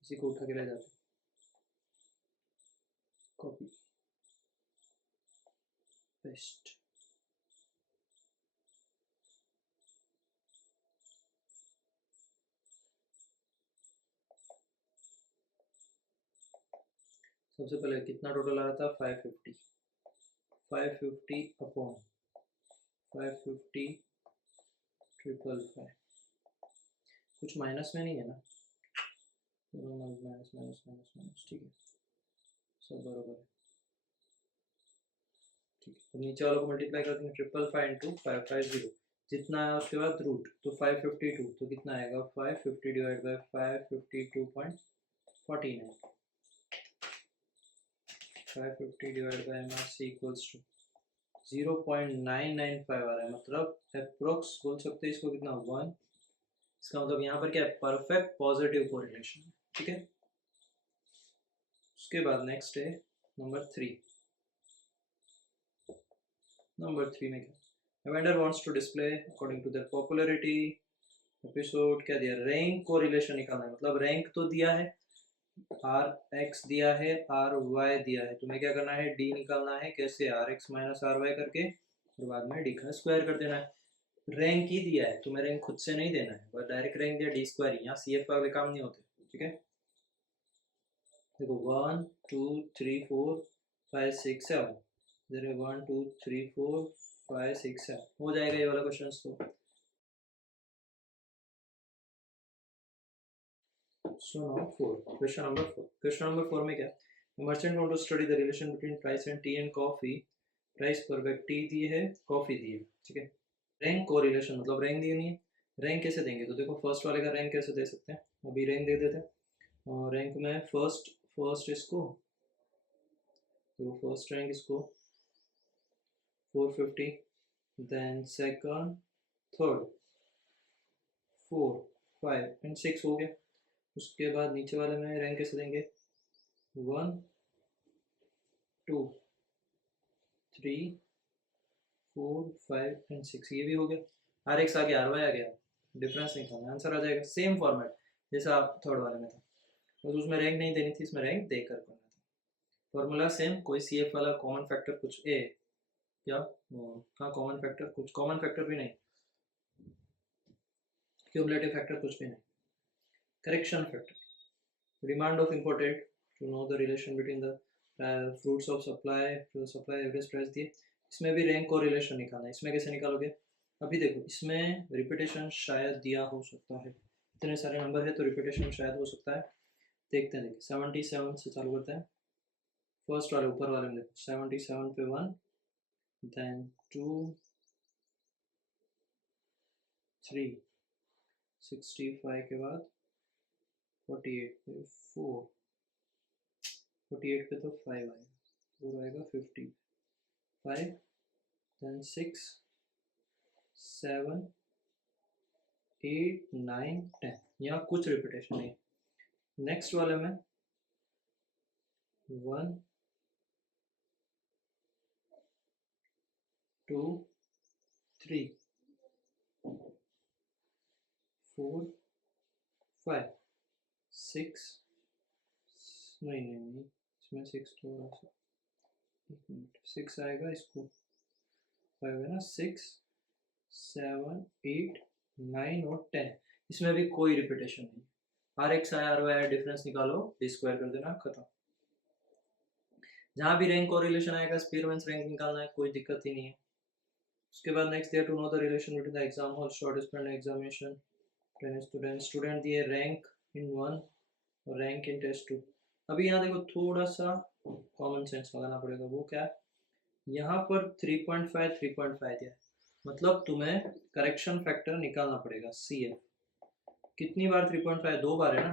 इसी को उठा के ले जाते, कॉपी पेस्ट। सबसे पहले कितना टोटल आ रहा था? 550, 550 अपॉन 550 555। कुछ माइनस में नहीं है ना? माइनस माइनस माइनस माइनस, ठीक है, सब बराबर है। ठीक है, अब नीचे वालों को मल्टीप्लाई कर देंगे, 555 इंटू 550, जितना है उसके बाद रूट, तो 552, तो कितना आएगा? 550 divide by 552.49, 550 divide by MRC equals to 0.995 आ रहा है, मतलब अप्रोक्स बोल सकते हैं इसको, कितना? 1। इसका मतलब यहाँ पर क्या है? Perfect positive correlation. ठीक है, उसके बाद नेक्स्ट है नंबर 3। नंबर 3 में क्या? A vendor wants to display according to their popularity episode, क्या दिया? रैंक कोरिलेशन निकालना है, मतलब रैंक तो दिया है, आर एक्स दिया है, आर वाई दिया है, तुम्हें क्या करना है? डी निकालना है। कैसे? R x minus r y करके, और बाद में डी का स्क्वायर कर देना है। रैंक ही दिया है, तुम्हें रैंक खुद से नहीं देना है, बस डायरेक्ट रैंक दिया, डी स्क्वायर। यहाँ सी एफ वाले काम नहीं होते। ठीक है, देखो 1 2 3 4 5 6 7, 1 2 3 4 5 6 7 हो जाएगा ये वाला क्वेश्चन। तो So now 4, question number 4. Question number 4 में क्या? The merchant want to study the relation between price and tea and coffee. Price पर बैग टी दी है, कॉफी दी है। ठीक है, रैंक कोरिलेशन मतलब रैंक दी नहीं है। रैंक कैसे देंगे? तो देखो फर्स्ट वाले का रैंक कैसे दे सकते हैं, अभी रैंक दे देते हैं। और रैंक में फर्स्ट इसको, तो फर्स्ट रैंक इसको 450, देन सेकंड, थर्ड 4 5 एंड 6 हो गया। उसके बाद नीचे वाले में रैंक कैसे देंगे? 1 2 3 4 5 एंड 6, ये भी हो गया। आर एक्स आ गया, आर वाई आ गया, डिफरेंस निकालना, आंसर आ जाएगा। सेम फॉर्मेट जैसा आप थर्ड वाले में था, बस उसमें रैंक नहीं देनी थी, इसमें रैंक देकर करना था। फॉर्मूला सेम, कोई सी एफ वाला कॉमन फैक्टर कुछ ए, क्या कहाँ कॉमन फैक्टर? कुछ कॉमन फैक्टर भी नहीं, क्यूमुलेटिव फैक्टर कुछ भी नहीं, correction factor. Demand of imported to know the relation between the fruits of supply to supply average price दिए, इसमें भी रैंक को रिलेशन निकालना है। इसमें कैसे निकालोगे? अभी देखो, इसमें रिपीटेशन शायद दिया हो सकता है, इतने सारे नंबर है तो रिपीटेशन शायद हो सकता है। देखते हैं, देखिए 77 से चालू करते हैं। फर्स्ट वाले ऊपर वाले में देखो, 77 पे 1, देन 2 3, 65 के बाद 48 पे 4, 48 पे तो 5 आएगा, 4 आएगा 50, 5 देन 6 7 8 9 10, यहाँ कुछ रिपीटेशन नहीं। नेक्स्ट वाले में 1 2 3 4 5 6, नहीं इसमें 6 थोड़ा सा, 6 आएगा, इसको 5 है ना, 6 7 8 9 और 10, इसमें भी कोई रिपीटेशन नहीं। आर एक्स आया, आर वाई आया, डिफरेंस निकालो, डी स्क्वायर कर देना, खत्म। जहाँ भी रैंक और रिलेशन आएगा स्पीयरमैन्स रैंक निकालना है, कोई दिक्कत ही नहीं है। उसके बाद नेक्स्ट दिया to know the relation between the exam hall short spend examination student दिए रैंक इन वन और रैंक इन टेस्ट टू। अभी यहाँ देखो थोड़ा सा कॉमन सेंस लगाना पड़ेगा, वो क्या, यहाँ पर 3.5 3.5 दिया, मतलब तुम्हें करेक्शन फैक्टर निकालना पड़ेगा CF। कितनी बार 3.5, 2 बार है ना,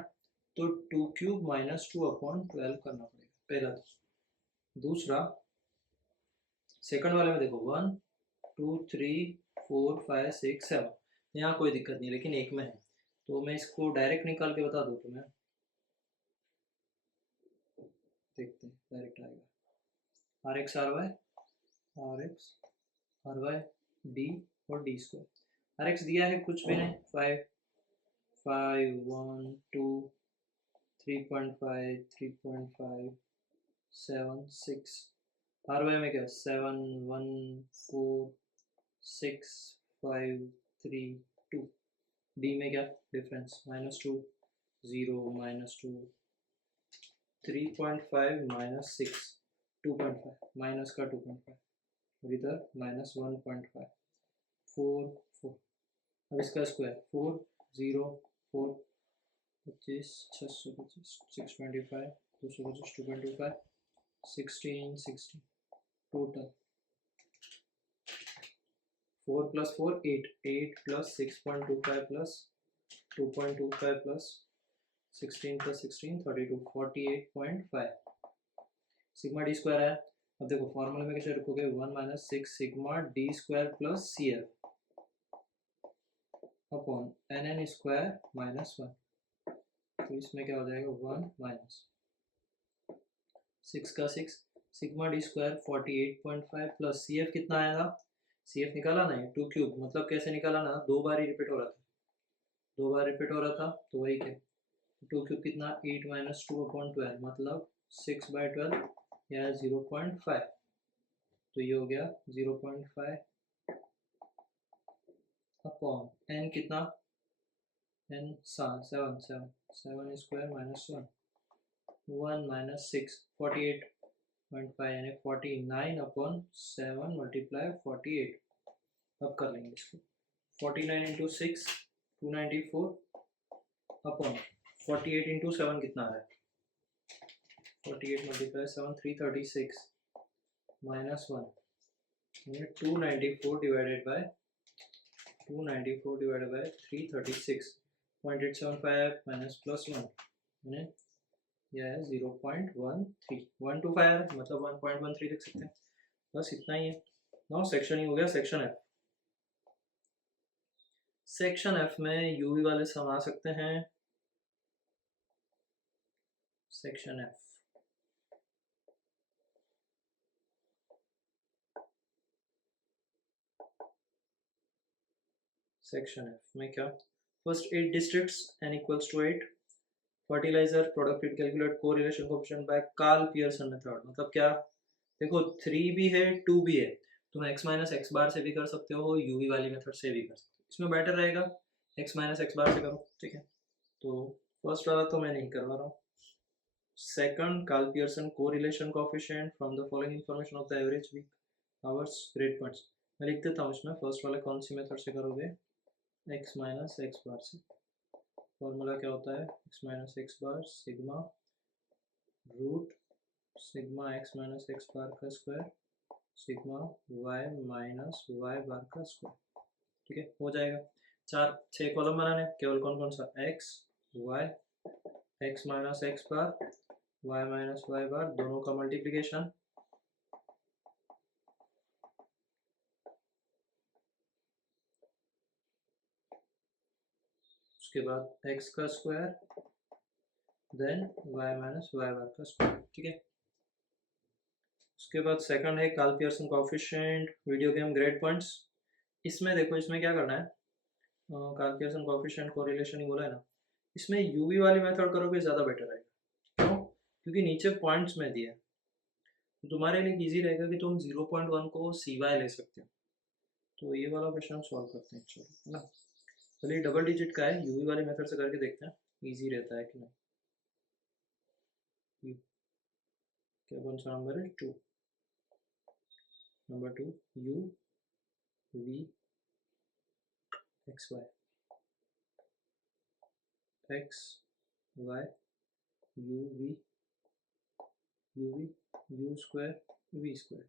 तो 2 क्यूब माइनस 2/12 करना पड़ेगा, पहला तो। दूसरा सेकंड वाले में देखो 1 2 3 4 5 6 7, यहाँ कोई दिक्कत नहीं, लेकिन एक में है, तो मैं इसको डायरेक्ट निकाल के बता दूँ तुम्हें, देखते हैं डायरेक्ट आएगा, RX RY RX RY D और D स्क्वायर। RX दिया है कुछ भी नहीं, 5 5 1 2 3.5 3.5 7 6, RY में क्या 7 1 4 6 5 3 2, D में क्या डिफरेंस -2 0 -2 3.5 -6 2.5, माइनस का 2.5 और इधर -1.5 4 4, अब इसका square 4 0 4 25 625 625 225 2.25 16 16, total 4 + 4 8 8 + 6.25 + 2.25 + 16 + 16 32 48.5 sigma D square है। अब देखो फॉर्मूले में कैसे रखोगे, 1 - 6 sigma D square plus CF upon NN square -1, तो इसमें क्या हो जाएगा 1 माइनस 6 का 6 sigma D square 48.5 plus CF कितना आया था, CF निकाला ना, 2 क्यूब, मतलब कैसे निकाला ना, 2 बार ही रिपीट हो रहा था, 2 बार रिपीट हो रहा था, तो वही थे 2 क्यूब कितना 8 - 2/12, मतलब 6/12 या 0.5, तो ये हो गया 0.5 अपॉन n कितना, n 7 7 7 स्क्वायर -1 1 - 6 48.5 यानी 49/7 × 48। अब कर लेंगे इसको, 49 × 6 294 अपॉन 48 × 7 कितना आ रहा है, 48 × 7 336 -1 यानी 294 डिवाइडेड बाय 336.875 माइनस +1 यानी यह है 0.13 125, मतलब 1.13 लिख सकते हैं, बस इतना ही है। नाउ सेक्शन ही हो गया सेक्शन F। सेक्शन F में यूवी वाले सम आ सकते हैं। सेक्शन F में क्या, first 8 districts n = 8, fertiliser productivity calculate correlation coefficient by Karl Pearson method, मतलब क्या, देखो 3 भी है 2 भी है, तुम x - x बार से भी कर सकते हो, यूवी वाली मेथड से भी कर सकते हो, इसमें बेटर रहेगा x - x बार से करो, ठीक है। तो फर्स्ट वाला तो मैं नहीं करवा रहा हूँ। Second Karl Pearson correlation coefficient from the following information of the average week hours grade points, मैं लिख देता हूँ इसमें, फर्स्ट वाला कौन सी मेथड से करोगे, x - x बार से। फॉर्मूला क्या होता है, x - x bar sigma root sigma x - x bar का square sigma y - y bar का स्क्वायर, ठीक है, हो जाएगा। 6 कॉलम बनाने, केवल कौन कौन सा, x y x - x बार y - y बार, दोनों का मल्टीप्लिकेशन, उसके बाद x का square then y - y bar का स्क्वायर, ठीक है। उसके बाद सेकंड है Karl Pearson coefficient video game grade points. इसमें देखो, इसमें क्या करना है, कार्ल पियर्सन कोएफिशिएंट कोरिलेशन ही बोला है ना, इसमें यूवी वाली मेथड करोगे ज़्यादा बेटर रहेगा, क्यों, क्योंकि नीचे पॉइंट्स में दिया है, तो तुम्हारे लिए इजी रहेगा कि तुम 0.1 को CY ले सकते हो। तो ये वाला क्वेश्चन सॉल्व करते हैं, चलो है ना, चलिए डबल डिजिट का है, यूवी वाली मेथड से करके देखते हैं। इजी रहता है कि नहीं। यू क्या कौन सा नंबर है? 2। Number 2 u v x y x y u v u square v square.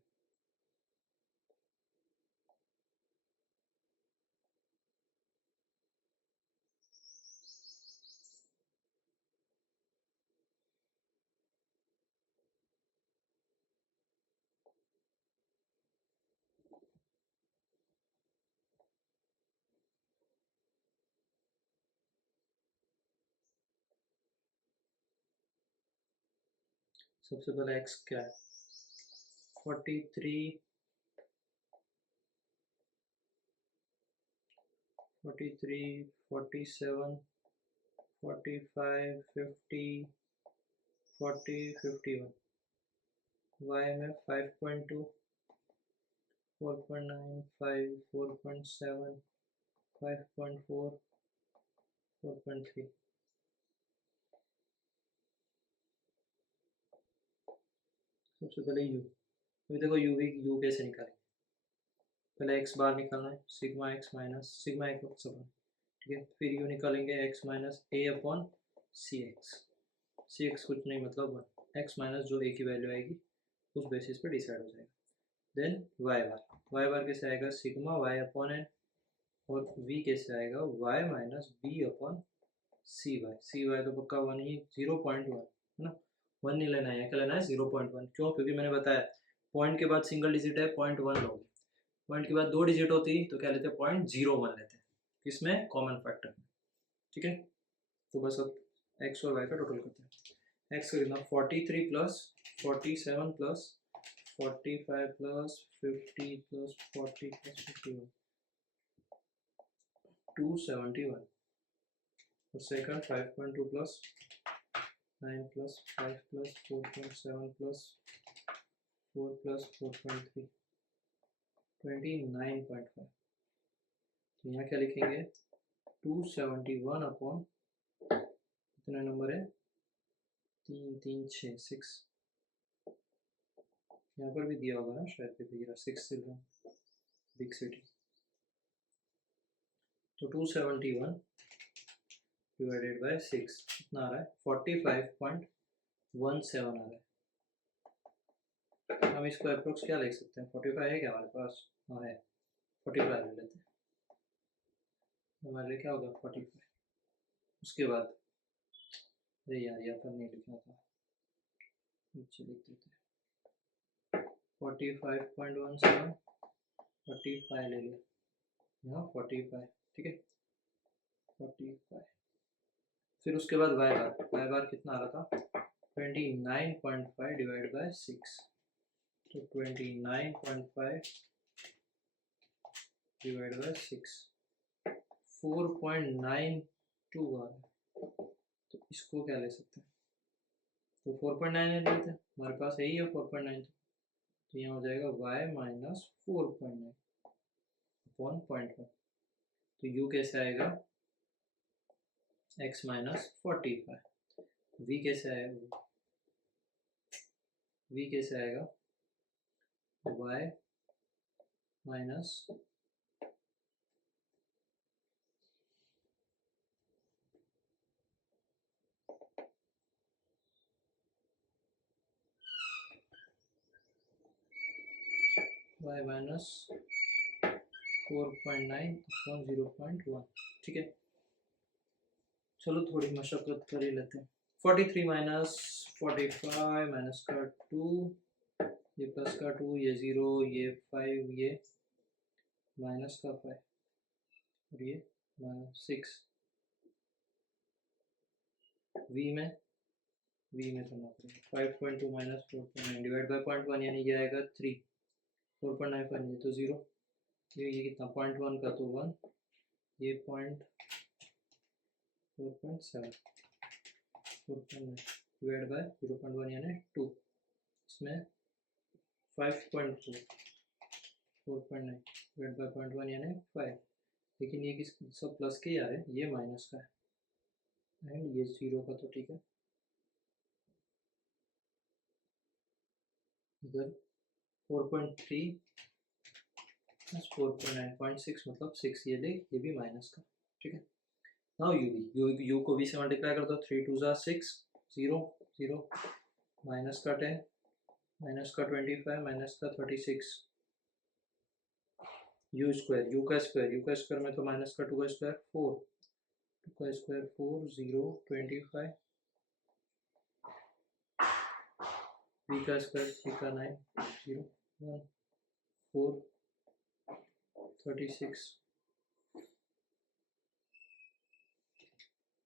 सबसे पहले x क्या है? 43 47 45 50 40 51। y में 5.2 4.9 5 4.7 5.4 4.3। सबसे पहले u, अभी देखो u कैसे निकालेंगे? पहले x बार निकालना है, sigma x minus sigma x सब, ठीक है। फिर u निकालेंगे x minus a upon C x कुछ नहीं मतलब 1 x माइनस जो a की वैल्यू आएगी उस बेसिस पे डिसाइड हो जाएगा। देन y बार कैसे आएगा? सिग्मा y अपॉन n, और v कैसे आएगा? y minus b upon C Y तो पक्का 1 ही 0.1 है ना, 1 नहीं लेना है, क्या लेना है? 0.1। क्यों? क्योंकि मैंने बताया पॉइंट के बाद सिंगल डिजिट है 0.1 लोगे, पॉइंट के बाद 2 डिजिट होती तो क्या लेते हैं? 0.01 लेते हैं, किसमें? कॉमन फैक्टर, ठीक है। तो बस अब x और y का टोटल करते हैं। x का कितना? 43 plus 47 plus 45 plus 50 plus 40 plus 51 271। और second 5.2 plus 9 plus 5 plus 4.7 plus 4 plus 4.3 29.5। तो यहाँ क्या लिखेंगे? 271 अपॉन कितना नंबर है? 3 3 6 6। यहाँ पर भी दिया होगा ना शायद, पे 6 से बिग सिटी। तो 271 डिवाइडेड बाय 6 कितना आ रहा है? 45.17 आ रहा है। हम इसको अप्रोक्स क्या लिख सकते हैं? 45 है क्या हमारे पास? हाँ है, 45 ले लेते हैं। हमारे लिए क्या होगा? 45। उसके बाद अरे यार यहाँ पर नहीं लिखना था, नीचे लिख देते हैं। 45.17 45 ले लिया, यहाँ 45, ठीक है 45। फिर उसके बाद y बार कितना आ रहा था? 29.5 डिवाइड बाय 6। तो 29.5 डिवाइड बाय 6 4.92 आ रहा है। तो इसको क्या ले सकते हैं? तो 4.9 ले लेते हैं, हमारे पास यही है 4.9। तो यहाँ हो जाएगा y माइनस 4.9 अपॉन 0.1। तो u कैसे आएगा? x minus 45। v कैसे आएगा? v कैसे आएगा? y minus y minus 4.9 upon 0.1, ठीक है। चलो थोड़ी मशक्कत कर ही लेते हैं। 43 माइनस 45 माइनस का 2, ये प्लस का 2, ये 0, ये 5, ये माइनस का 5 और ये माइनस 6। v में करना पड़ेगा 5.2 माइनस 4.9 डिवाइड बाय 0.1, यानी ये आएगा 3। 4.95 ये तो 0, ये कितना? 0.1 का तो 1, ये 4.7 4.9 डिवाइड बाय 0.1 यानी 2, इसमें 5.4 4.9 डिवाइड बाय 0.1 यानी 5। लेकिन ये किस सब प्लस के आ रहे हैं, ये माइनस का है। एंड ये 0 का तो ठीक है, इधर 4.3 प्लस 4.9.6 मतलब 6, ये देख ये भी माइनस का, ठीक है। नाउ यू को v से मल्टीप्लाई कर दो, 3 2 ज़ा 6, 0 0, माइनस का 10, माइनस का 25, माइनस का 36, यू का स्क्वायर में तो माइनस का 2 का स्क्वायर 4, 2 का स्क्वायर 4, 0 25, v का स्क्वायर 3 का 9, 0 1 4 36,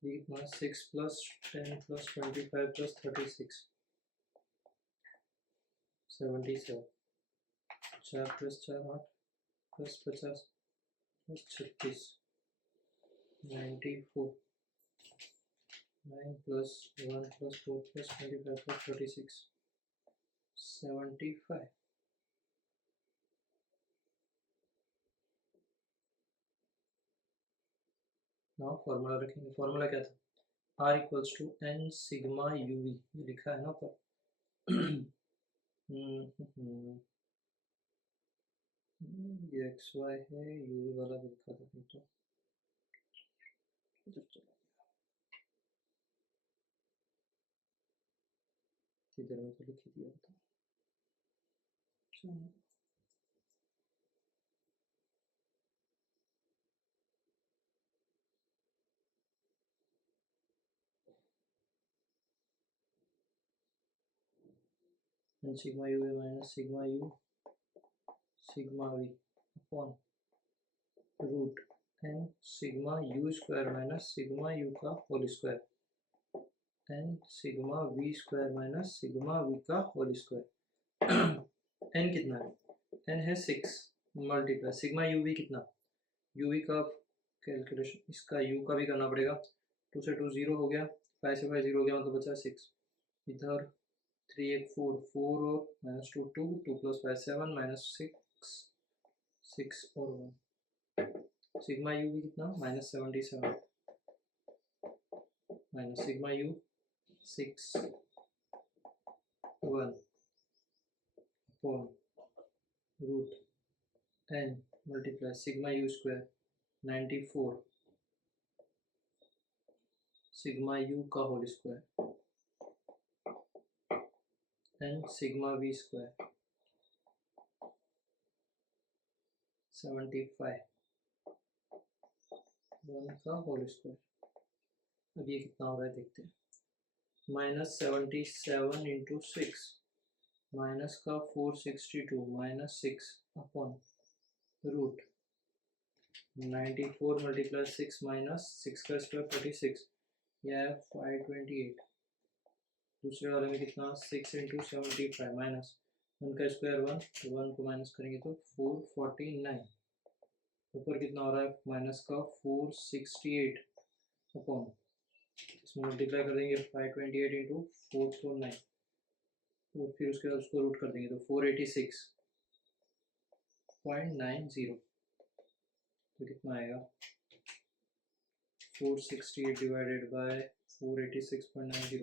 v कितना 6 plus 10 plus 25 plus 36 77, 4 plus 4 8 plus 50 plus 36 94, 9 plus 1 plus 4 plus 25 plus 36 75। Now formula रखेंगे, फॉर्मूला क्या था, R equals to n sigma u v, ये लिखा है ना पर ये एक्स वाई है, यूवी वाला भी लिखा था तो इधर में तो लिख ही दिया था। N sigma UV minus sigma U sigma V upon root N sigma U square minus sigma U का whole square N sigma V square minus sigma V का होल स्क्वायर। एन कितना है, एन है 6 मल्टीप्लाई सिग्मा यू वी कितना, U V का calculation इसका U का भी करना पड़ेगा, 2 से 2 0 हो गया, 5 से 5 0 हो गया, मतलब बचा 6, इधर 3 1 4 4 और माइनस 2 2 2 प्लस 5 7 माइनस 6 6 और 1, सिग्मा यू भी कितना minus 77 minus sigma U 6 1 upon root N multiply sigma U square 94 sigma U का whole square N sigma V square 75 1 का होल स्क्वायर। अब ये कितना हो रहा है देखते हैं, माइनस 77 इंटू 6 माइनस का 462 minus 6 upon root 94 multiply 6 minus 6 का स्क्वायर 36, यह है 528, दूसरे वाले में कितना 6 इंटू 75 माइनस 1 का स्क्वायर 1, तो 1 को माइनस करेंगे तो 449, ऊपर कितना हो रहा है माइनस का 468 अपॉन, इसमें मल्टीप्लाई कर देंगे 528 इंटू 449 और फिर उसके बाद उसको रूट कर देंगे तो 486.90, तो कितना आएगा 468 डिवाइडेड बाय 486.90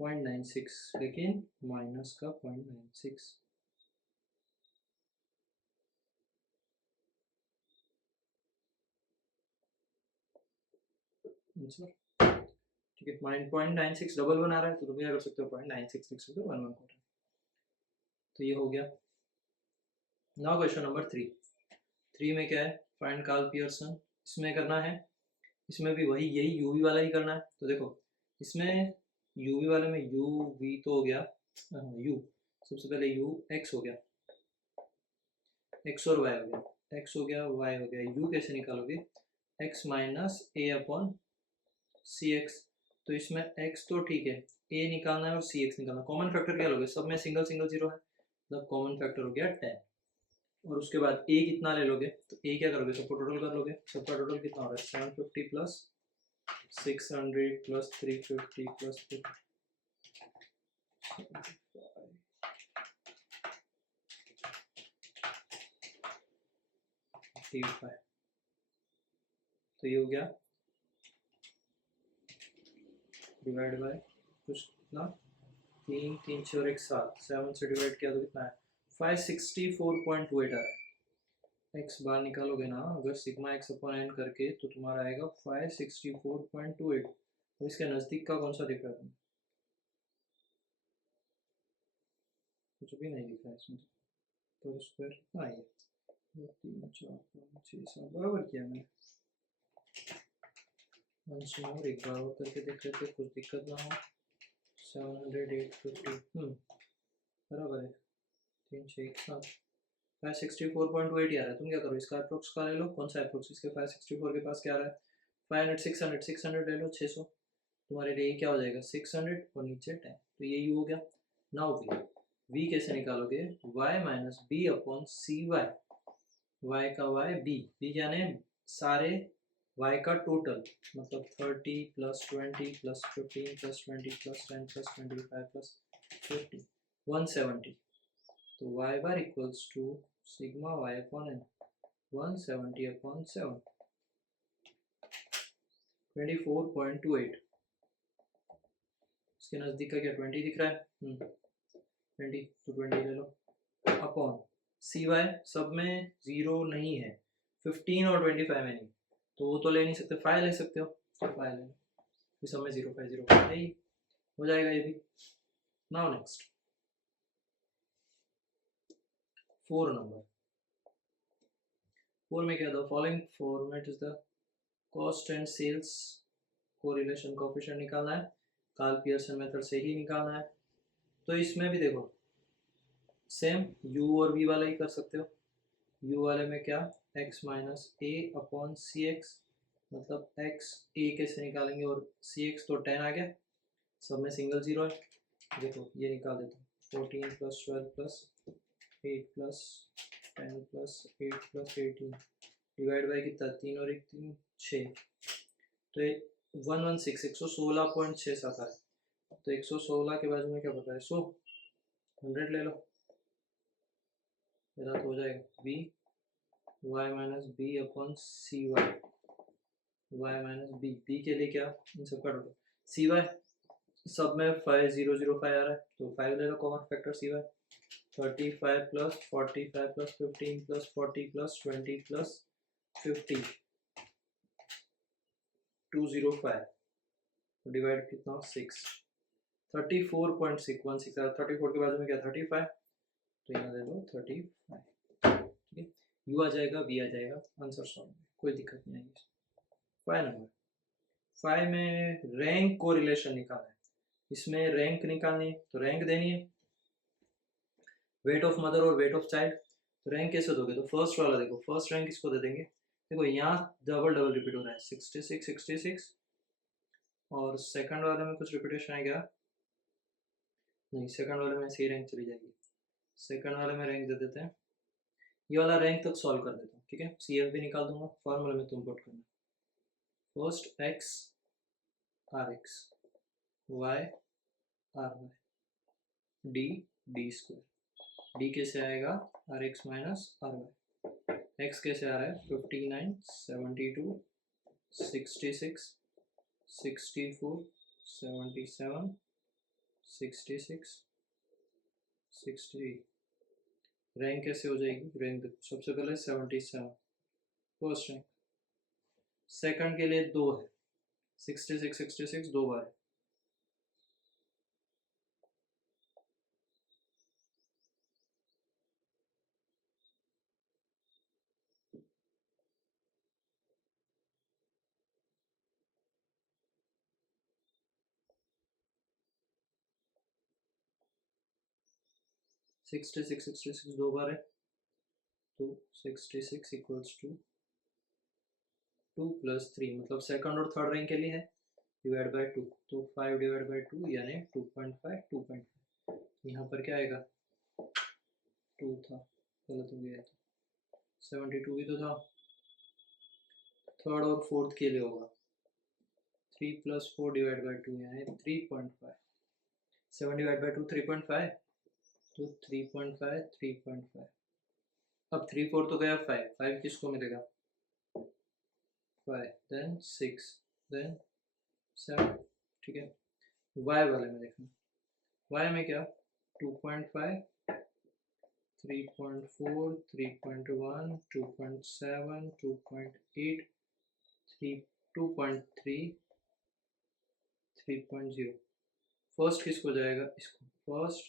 0.96, लेकिन माइनस का 0.96। आंसर ठीक है, 0.96 डबल वन आ रहा है तो तुम क्या कर सकते हो 0.96 लिख सकते हो 1 1 क्वार्टर, तो ये हो गया। नाउ क्वेश्चन नंबर 3 में क्या है, फाइंड कार्ल पियर्सन, इसमें करना है, इसमें भी वही यही यूवी वाला ही करना है। तो देखो इसमें यूवी वाले में यू वी तो हो गया, यू सबसे पहले यू एक्स हो गया, एक्स और वाई हो गया, एक्स हो गया वाई हो गया, यू कैसे निकालोगे, एक्स माइनस ए अपॉन सी एक्स, तो इसमें एक्स तो ठीक है, ए निकालना है और सी एक्स निकालना है, कॉमन फैक्टर क्या लोगे, सब में सिंगल सिंगल जीरो है, मतलब कॉमन फैक्टर हो गया 10, और उसके बाद ए कितना ले लोगे, तो ए क्या करोगे सबको टोटल कर लोगे, सबका टोटल कितना हो रहा है 750 प्लस 600 प्लस 350 प्लस 55, तो ये हो गया डिवाइड बाय कुछ कितना 3 3 6 और 1 7 7 से डिवाइड किया तो कितना है 564.28 आ रहा है। एक्स बाहर निकालोगे ना अगर सिग्मा एक्स अपॉन एन करके तो तुम्हारा आएगा 564.28। तो इसके नज़दीक का कौन सा दिख रहा है? कुछ भी नहीं दिख रहा है इसमें। तो स्क्वायर कितना है? 2 3 4 5 6 7 बराबर किया मैंने। एक बार और करके देख लेते कुछ दिक्कत ना हो। 700 850 बराबर है 3 6 1 7 564.28 आ रहा है। तुम क्या करो इसका अप्रोक्स का ले लो। कौन सा अप्रोक्स? इसके 564 के पास क्या आ रहा है 500 600 ले लो 600। तुम्हारे लिए क्या हो जाएगा 600 और नीचे 10। तो ये यू हो गया। नाउ v कैसे निकालोगे y minus B upon C Y का y b यानी सारे y का टोटल मतलब 30 plus 20 plus 15 plus 20 plus 10 plus 25 plus 50 170। तो y bar equals to sigma y upon n 170 अपॉन 7 24.28। इसके नज़दीक का क्या 20 दिख रहा है 20 तो 20 ले लो अपॉन सी वाई सब में 0 नहीं है 15 और 25 में नहीं तो वो तो ले नहीं सकते 5 ले सकते हो तो 5 ले लो फिर सब में 0 5 0 5 है ही हो जाएगा ये भी। नाउ नेक्स्ट 4 नंबर 4 में क्या था following format is the cost and sales correlation coefficient निकालना है। कार्ल पियर्सन मेथड से ही निकालना है। तो इसमें भी देखो सेम u और v वाला ही कर सकते हो। u वाले में क्या x माइनस ए अपॉन सी एक्स मतलब x a कैसे निकालेंगे और सी एक्स तो 10 आ गया सब में सिंगल 0 है। देखो ये निकाल देता हूँ 14 plus 12 plus 8 plus 10 plus 8 plus 18 divide by कितना 3 और 1 3 6 तो 116 116.6 आता है। तो 116 के बाजू में क्या पता है 100 100 ले लो मेरा तो हो जाएगा v y minus B upon C Y y minus B के लिए क्या इन सबका टोटल सी वाई सब में 5005 आ रहा है तो 5 ले लो common factor C Y 35 plus 45 plus 15 plus 40 plus 20 plus 50 205 divide कितना 6 34.616 34 के बाजू में क्या 35 तो यहाँ ले लो 35 ठीक है यू आ जाएगा वी आ जाएगा आंसर सॉल्व कोई दिक्कत नहीं आएगी। 5 नंबर 5 में रैंक को रिलेशन निकालना है। इसमें रैंक निकालनी है तो रैंक देनी है वेट ऑफ मदर और वेट ऑफ चाइल्ड। तो रैंक कैसे दोगे तो फर्स्ट वाला देखो फर्स्ट रैंक किसको दे देंगे देखो यहाँ डबल रिपीट हो रहा है 66 66 और सेकंड वाले में कुछ रिपीटेशन है क्या नहीं सेकंड वाले में सही रैंक चली जाएगी। सेकंड वाले में रैंक दे देते हैं ये वाला रैंक तक सॉल्व कर देता हूँ ठीक है सी एफ भी निकाल दूंगा फॉर्मूला में तुम पुट करना first x r x y r y d d square d कैसे आएगा r x minus r y x कैसे आ रहा है 59 72 66 64 77 66 60 रैंक कैसे हो जाएगी रैंक सबसे पहले 77 फर्स्ट रैंक सेकंड के लिए 2 है 66 66 2 बार है 66 2 बार है तो 66 इक्वल्स टू 2 प्लस 3 मतलब सेकंड और थर्ड रैंक के लिए है डिवाइड बाय 2 तो 5 डिवाइड बाय 2 यानी 2.5 2.5 यहाँ पर क्या आएगा 2 था गलत हो गया था 72 भी तो था थर्ड और फोर्थ के लिए होगा 3 प्लस 4 डिवाइड बाय 2 यानी 3.5 7 डिवाइड बाय 2 3.5 तो 3.5 3.5 अब 3 4 तो गया 5 5 किसको मिलेगा 5 then 6 then 7 ठीक है वाई वाले में देखना, वाई में क्या 2.5, 3.4, 3.1, 2.7, 2.8, 2.3, 3.0। फर्स्ट किसको जाएगा, इसको फर्स्ट,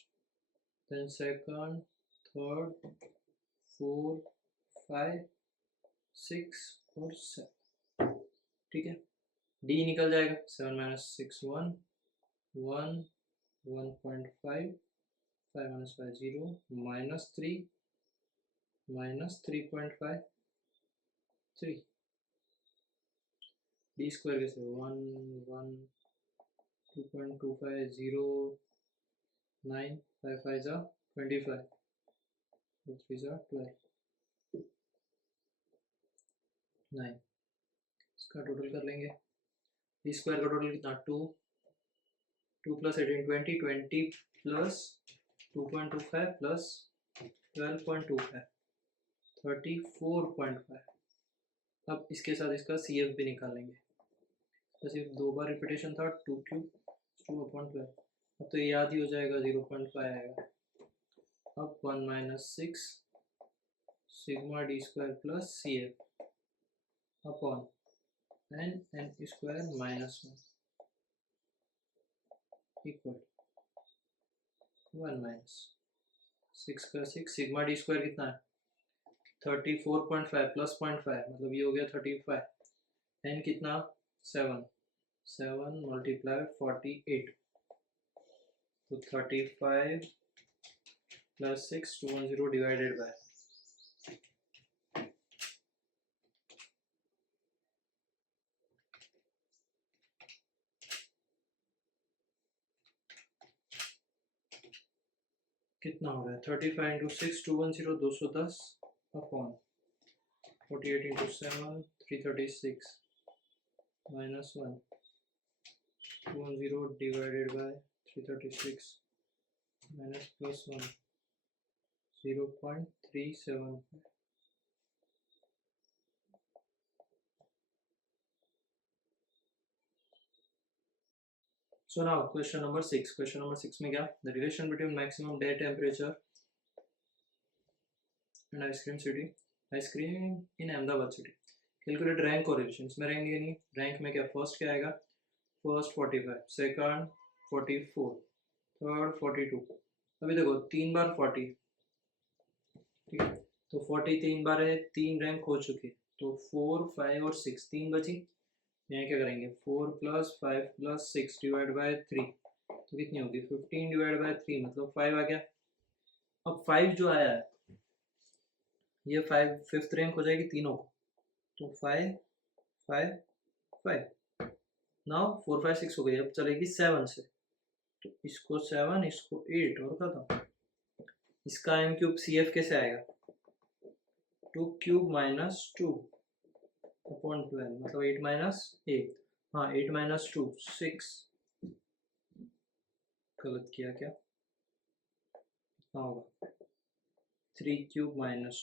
देन सेकंड, थर्ड, 4, 5, 6 और 7। ठीक है, डी निकल जाएगा, 7 minus 6 1, 1, 1.5, 5 minus 5 0, minus 3, minus 3.5, 3, d square कैसे 1, 1, 2.25, 0, 9, 5 5 are 25, 2 3 are 12, 9। इसका टोटल कर लेंगे, d स्क्वायर का टोटल कितना 2, 2 plus 18 20, 20 plus 2.25 plus 12.25, 34.5। अब इसके साथ इसका CF भी निकालेंगे, तो सिर्फ 2 बार रिपीटेशन था, 2 क्यूब 2/12। अब तो ये याद ही हो जाएगा, 0.5 आएगा। अब 1 minus 6 sigma D square plus CF upon n square minus 1 equal 1 minus 6 का 6, सिग्मा डी स्क्वायर कितना है 34.5 प्लस 0.5, मतलब ये हो गया 35, एन कितना 7, 7 मल्टीप्लाई 48, तो 35 प्लस 6 210 डिवाइडेड बाय कितना हो रहा है 35 into 6 210 210 upon 48 into 7 336 minus 1 210 divided by 336 minus plus 1 0.37। So now question number 6. Question number 6 में क्या, the relation between maximum day temperature and ice cream in Ahmedabad city. Calculate rank correlation. इसमें rank नहीं, rank में क्या first क्या आएगा, first 45, second 44, third 42। अभी देखो 3 बार 40, ठीक है, तो 40 3 बार है, 3 रैंक हो चुकी, तो 4 5 और 6 3 बची। यहाँ क्या करेंगे 4 प्लस 5 प्लस 6 डिवाइड बाय 3, तो कितनी होगी 15 डिवाइड बाय 3, मतलब 5 आ गया। अब 5 जो आया है ये 5 फिफ्थ रैंक हो जाएगी तीनों को, तो 5 5 5, नाउ 4 5 6 हो गई। अब चलेगी 7 से, तो इसको 7 इसको 8 और खत्म। इसका m क्यूब CF कैसे आएगा 2 क्यूब माइनस 2 अपॉन 12, मतलब 8 माइनस 8, हाँ 8 माइनस 2 6, गलत किया क्या, कितना होगा 3 cube minus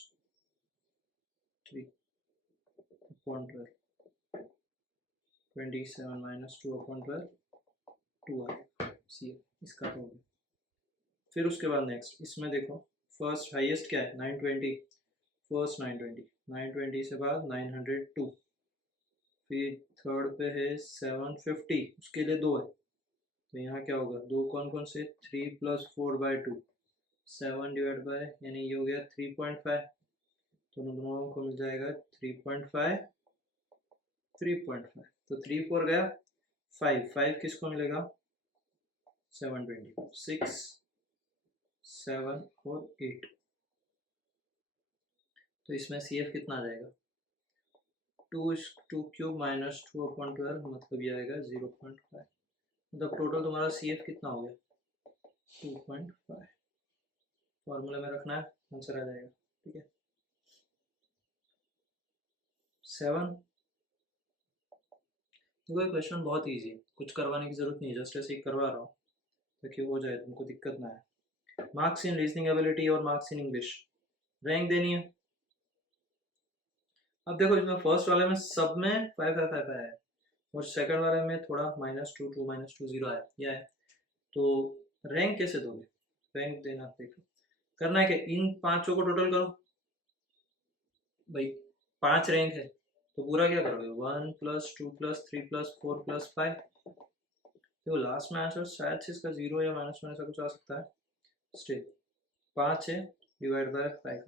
3 upon 12, 27 minus 2 upon 12, 2 आएगा CF इसका तो हो गया। फिर उसके बाद नेक्स्ट इसमें देखो फर्स्ट हाईएस्ट क्या है 920, फर्स्ट 920 से बाद 902, फिर थर्ड पे है 750, उसके लिए 2 है, तो यहाँ क्या होगा 2 कौन कौन से 3 प्लस 4 बाई 2, 7 डिवाइड बाय यानी ये हो गया 3.5, तो दोनों को मिल जाएगा 3.5 3.5, तो 3 4 गया 5 5 किसको मिलेगा 720, 6 7 और 8, तो इसमें CF कितना आ जाएगा 2 क्यूब माइनस 2 अपॉन 12, मतलब ये आएगा 0.5, मतलब टोटल तुम्हारा CF कितना हो गया 2.5, फॉर्मूला में रखना है आंसर आ जाएगा। ठीक है 7, देखो ये क्वेश्चन बहुत इजी है, कुछ करवाने की जरूरत नहीं है, जस्ट ऐसे ही करवा रहा हूँ ताकि हो जाए, तुमको दिक्कत ना आए। मार्क्स इन रीजनिंग एबिलिटी और मार्क्स इन इंग्लिश रैंक देनी है। अब देखो इसमें फर्स्ट वाले में सब में 5 5 5 5 है, और सेकंड वाले में थोड़ा -2 2 -2 0 आया, यह है तो रैंक कैसे दोगे? रैंक देना देखो, करना है कि इन पांचों को टोटल करो भाई, 5 रैंक है तो पूरा क्या करोगे 1 + 2 + 3 + 4 + 5। देखो लास्ट में आंसर शायद से इसका 0 या -1 ऐसा कुछ आ सकता है। स्टिल 5 है डिवाइड बाय 5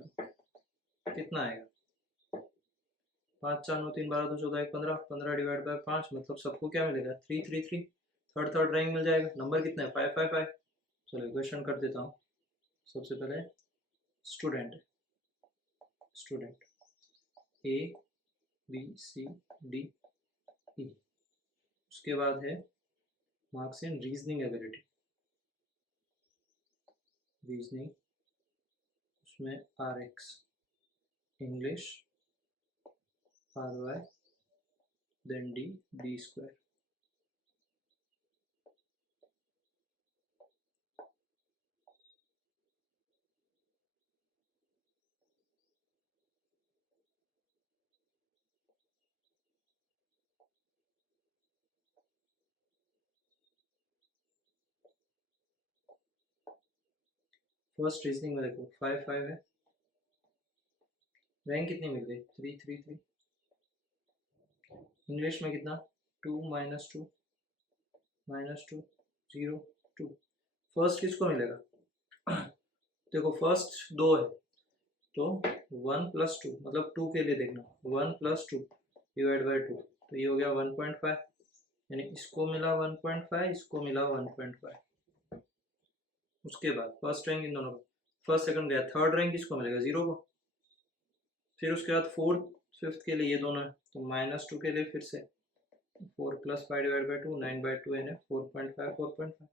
कितना आएगा? 5 4 9 3 12 2 14 1 15, 15 डिवाइड बाय 5 मतलब सबको क्या मिलेगा 3 3 3, थर्ड रैंक मिल जाएगा। नंबर कितना है 5 5 5। चलो क्वेश्चन कर देता हूँ। सबसे पहले student A B C D E, उसके बाद है marks in reasoning ability, reasoning उसमें RX, English RY, then D square. First reasoning में देखो 5 5 है, रैंक कितनी मिल गई 3 3 3। इंग्लिश में कितना 2 -2 -2 0 2। फर्स्ट किसको मिलेगा? देखो फर्स्ट 2 है तो 1 + 2 मतलब 2 के लिए देखना 1 + 2 डिवाइड बाय 2, तो ये हो गया 1.5, यानी इसको मिला 1.5, इसको मिला 1.5। उसके बाद फर्स्ट रैंक इन दोनों को, फर्स्ट सेकंड गया, थर्ड रैंक किसको मिलेगा 0 को। फिर उसके बाद फोर्थ फिफ्थ के लिए ये दोनों है तो -2 के लिए फिर से 4 + 5 डिवाइड बाय 2 9/2 यानी 4.5 4.5।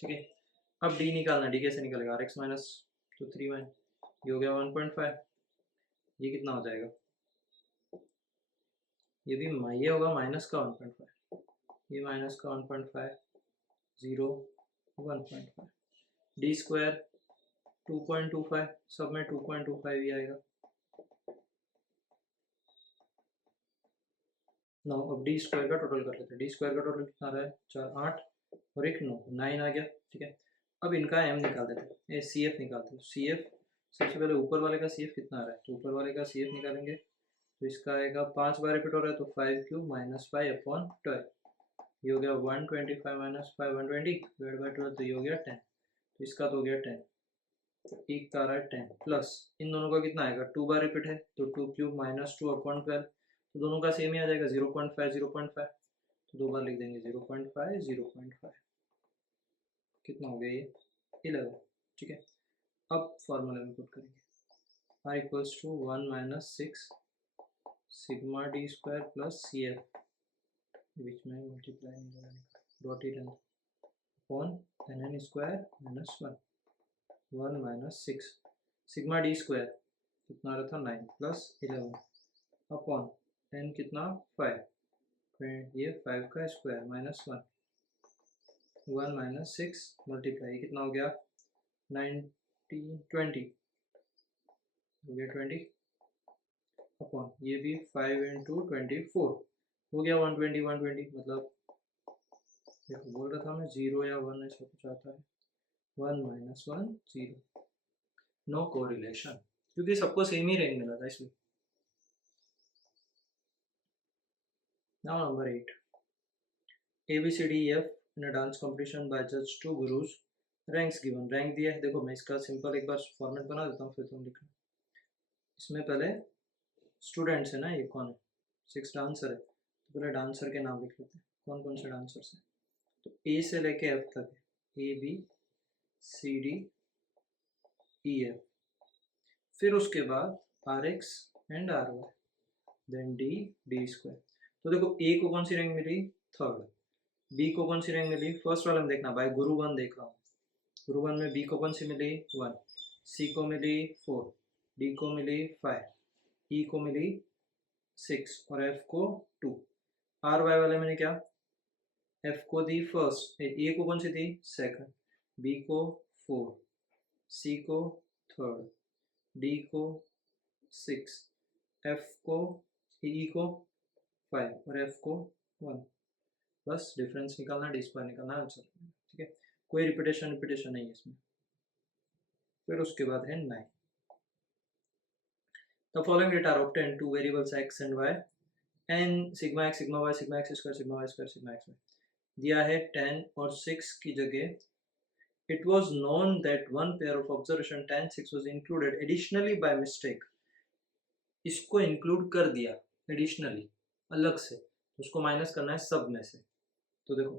ठीक है, अब डी निकालना, डी कैसे निकलेगा RX माइनस तो 3 1, ये हो गया 1.5, ये कितना हो जाएगा, ये होगा माइनस का 1.5, ये माइनस का 1.5 0 1.5, डी स्क्वायर 2.25, सब में 2.25 ही आएगा। नौ, अब डी स्क्वायर का टोटल कर लेते हैं। डी स्क्वायर का टोटल कितना आ रहा है 4 8 और एक 9 9 आ गया। ठीक है, अब इनका एम निकाल देते हैं, सी एफ निकालते हैं। सी एफ सबसे पहले ऊपर वाले का सी एफ कितना आ रहा है, तो ऊपर वाले का सी एफ निकालेंगे तो इसका आएगा 5 बार रिपीट हो रहा है तो 5³ -5/12, ये हो गया 125 - 5 120 डिवाइड बाय 12, तो ये हो गया 10, तो इसका तो हो गया 10, एक का आ रहा है 10 प्लस इन दोनों का कितना आएगा 2 बार रिपीट है तो 2³ -2/12, तो दोनों का सेम ही आ जाएगा 0.5 0.5, तो 2 बार लिख देंगे 0.5 0.5, कितना हो गया ये 11। ठीक है, अब फॉर्मूला में पुट करेंगे R = 1 - 6 sigma D square plus C F, बीच में मल्टीप्लाई नहीं लगाने, डॉट ही रहना, upon NN square -1 1 - 6 sigma D square कितना रहा था 9 प्लस 11 अपॉन n कितना 5, ये 5 का स्क्वायर -1 1 - 6 मल्टीप्लाई कितना हो गया 19 20 हो गया 20 अपॉन ये भी 5 × 24 हो गया 120 120, मतलब देखो बोल रहा था मैं 0 या 1 ऐसा कुछ आता है, 1 - 1 0, नो कोरिलेशन क्योंकि सबको सेम ही रेंज मिला था इसलिए। नाउ नंबर 8, ABCDEF इन अ डांस कंपटीशन बाय जज 2 गुरुज, रैंक्स गिवन, रैंक दिया है। देखो मैं इसका सिंपल एक बार फॉर्मेट बना देता हूँ फिर तुम लिखना। इसमें पहले स्टूडेंट्स है ना, ये कौन है 6 डांसर है, तो पहले डांसर के नाम लिख लेते हैं, कौन कौन से डांसर्स हैं, तो ए से लेके एफ तक है, ABCDEF, फिर उसके बाद RX and RY, then D square. तो देखो ए को कौन सी रैंक मिली थर्ड, बी को कौन सी रैंक मिली फर्स्ट वाला में देखना भाई, गुरु 1 देख रहा हूँ, गुरु 1 में बी को कौन सी मिली 1, सी को मिली 4, डी को मिली 5, ई को मिली 6 और एफ को 2। आर वाई वाले मैंने क्या एफ को दी फर्स्ट, ए को कौन सी दी सेकंड, बी को 4, सी को थर्ड, डी को 6, एफ को ई को 5 और एफ को 1। बस डिफरेंस निकालना, डी स्क्वायर निकालना, आंसर। ठीक है, कोई रिपीटेशन नहीं है इसमें। फिर उसके बाद है 9। The following data are obtained two variables x and y and sigma x, sigma y, sigma x square, sigma y square, sigma x y। दिया है 10 और 6 की जगह। It was known that one pair of observation 10 6 was included additionally by mistake। इसको include कर दिया additionally, अलग से, उसको माइनस करना है सब में से। तो देखो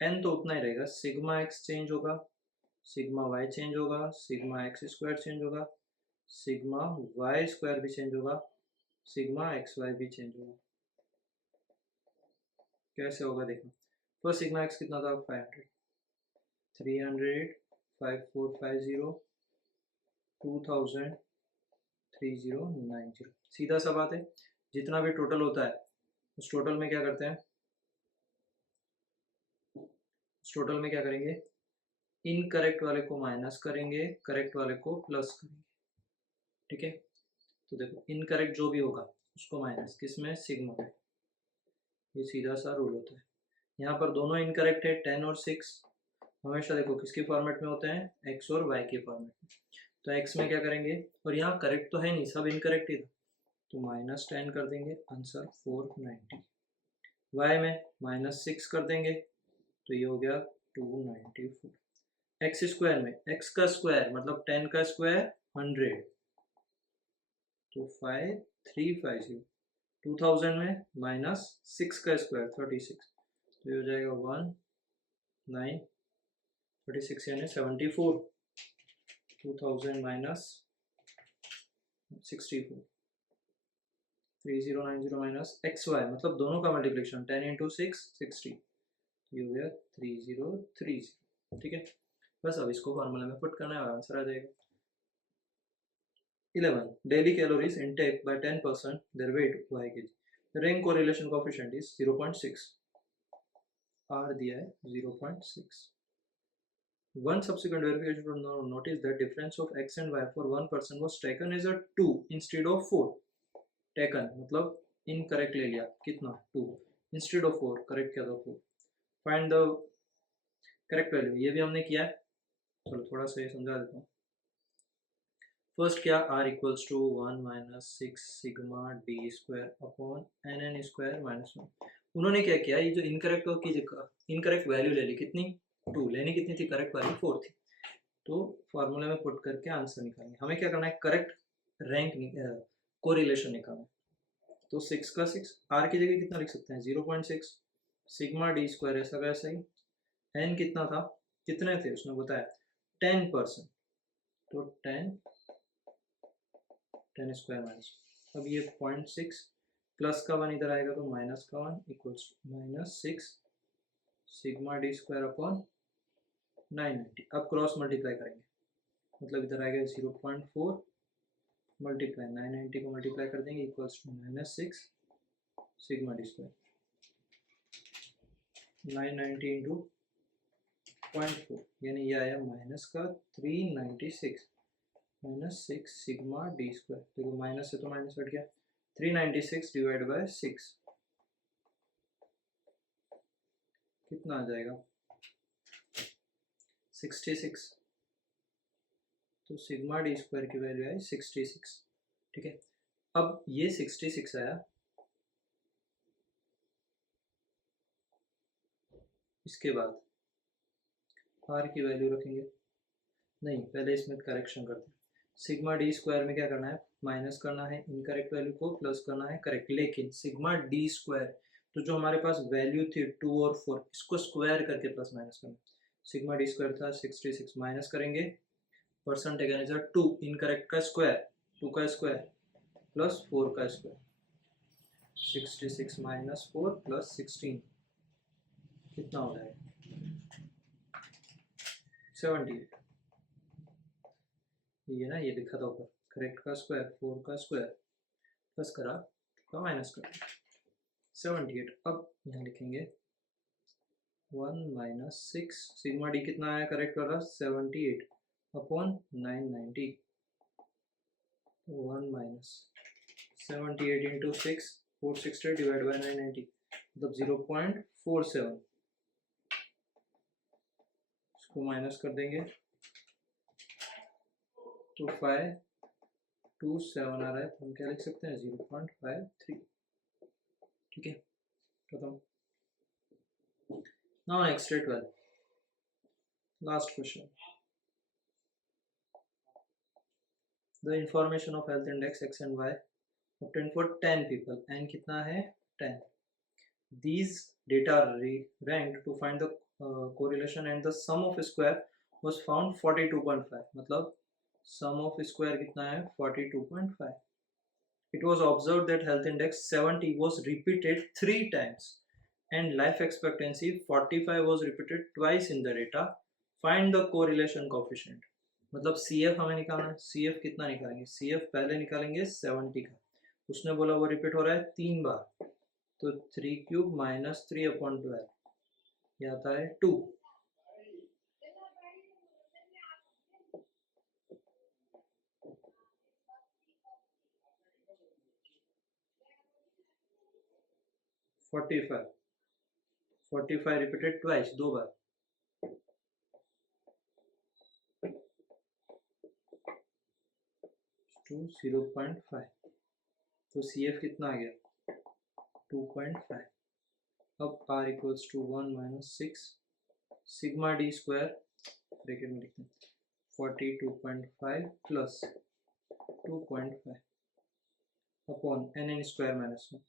n तो उतना ही रहेगा, सिग्मा x चेंज होगा, सिग्मा y चेंज होगा, सिग्मा x स्क्वायर चेंज होगा, सिग्मा y स्क्वायर भी चेंज होगा, सिग्मा xy भी चेंज होगा। कैसे होगा देखो, तो सिग्मा x कितना था 500, 300, 5450, 2000, 3090। सीधा सा बात है, जितना भी टोटल होता है उस टोटल में क्या करते हैं, उस टोटल में क्या करेंगे, इनकरेक्ट वाले को माइनस करेंगे, करेक्ट वाले को प्लस करेंगे। ठीक है, तो देखो इनकरेक्ट जो भी होगा उसको माइनस, किसमें, सिग्मा में। ये सीधा सा रूल होता है। यहाँ पर दोनों इनकरेक्ट है, 10 और 6। हमेशा देखो किसके फॉर्मेट में होते हैं, x और y के फॉर्मेट में। तो x में क्या करेंगे, और यहाँ करेक्ट तो है नहीं, सब इनकरेक्ट ही था, तो -10 कर देंगे, आंसर 490। y में -6 कर देंगे, तो ये हो गया 294। x स्क्वायर में x का स्क्वायर मतलब 10 का स्क्वायर 100, तो 5350। 2000 में -6 का स्क्वायर 36, तो ये हो जाएगा 1936 यानी 74। 2000 माइनस 64, 3090 माइनस xy मतलब दोनों का मल्टीप्लिकेशन 10 इंटू 6 60, ये हो गया 3030। ठीक है, बस अब इसको फॉर्मूला में पुट करना है और आंसर आ जाएगा। 11 daily calories intake by 10% their weight y kg, the ring correlation coefficient is 0.6, r दिया है 0.6। One subsequent verification would notice that difference of x and y for one person was taken as a 2 instead of 4। taken मतलब incorrect ले लिया, कितना 2 instead of 4, correct क्या था 4। find the correct value, ये भी हमने किया है, चलो थोड़ा सा ये समझा देता हूँ। फर्स्ट क्या, r equals to 1 minus 6 sigma D square upon nn square minus 1। उन्होंने क्या किया, ये जो इनकरेक्ट की जगह इनकरेक्ट वैल्यू ले ली, कितनी 2, लेनी कितनी थी, करेक्ट वैल्यू 4 थी। तो फॉर्मूला में पुट करके आंसर निकालेंगे। हमें क्या करना है, करेक्ट रैंक कोरिलेशन निकालना है। तो 6 का 6, r की जगह कितना लिख सकते हैं 0.6, सिग्मा डी स्क्वायर ऐसा वैसा ही, n कितना था, कितने थे उसने बताया 10%, तो 10 स्क्वायर माइनस, अब ये 0.6 प्लस का 1 इधर आएगा तो माइनस का 1 equals -6 sigma D square upon 990। अब क्रॉस मल्टीप्लाई करेंगे, मतलब इधर आएगा 0.4 मल्टीप्लाई 990 को मल्टीप्लाई कर देंगे equals to -6 sigma D square, 990 into 0.4 यानी ये आया माइनस का 396 -6 सिग्मा डी स्क्वायर। देखो माइनस से तो माइनस हट गया, 396 डिवाइड बाय 6 कितना आ जाएगा 66। तो सिग्मा डी स्क्वायर की वैल्यू आई 66। ठीक है, अब ये 66 आया, इसके बाद r की वैल्यू रखेंगे, नहीं पहले इसमें करेक्शन करते हैं। सिग्मा डी स्क्वायर में क्या करना है, माइनस करना है इनकरेक्ट वैल्यू को, प्लस करना है करेक्ट। लेकिन सिग्मा डी स्क्वायर, तो जो हमारे पास वैल्यू थी 2 और 4, इसको स्क्वायर करके प्लस माइनस करना। सिग्मा डी स्क्वायर था 66, माइनस करेंगे, परसेंट टेकन इज 2, इनकरेक्ट का स्क्वायर 2 का स्क्वायर प्लस 4 का स्क्वायर, 66 माइनस 4 प्लस 16 कितना हो जाएगा 78। ये ना, ये लिखा था ऊपर, करेक्ट का स्क्वायर 4 का स्क्वायर प्लस करा तो माइनस करा 78। अब यहाँ लिखेंगे 1 माइनस 6 सिग्मा डी कितना आया करेक्ट वाला 78 upon 990, 1 minus 78 into 6 460 divide by 990, मतलब 0.47, इसको माइनस कर देंगे तो 527 आ रहा है, तो हम क्या लिख सकते हैं 0.53, ठीक है, खत्म। Now next 12, last question. The information of health index x and y obtained for 10 people, n कितना है 10. These data are ranked to find the correlation and the sum of square was found 42.5, मतलब sum of square कितना है 42.5. It was observed that health index 70 was repeated 3 times and life expectancy 45 was repeated twice in the data. Find the correlation coefficient. मतलब CF हमें निकालना है, CF कितना निकालेंगे, CF पहले निकालेंगे 70 का, उसने बोला वो रिपीट हो रहा है 3 बार, तो 3 क्यूब माइनस 3/12 ये आता है 2. $45 रिपीटेड ट्वाइस, 2 बार, टू 0.5, तो CF कितना आ गया 2.5. अब R equals to 1 minus 6 sigma D square bracket में लिखते हैं 42.5 plus 2.5 upon NN square minus 1,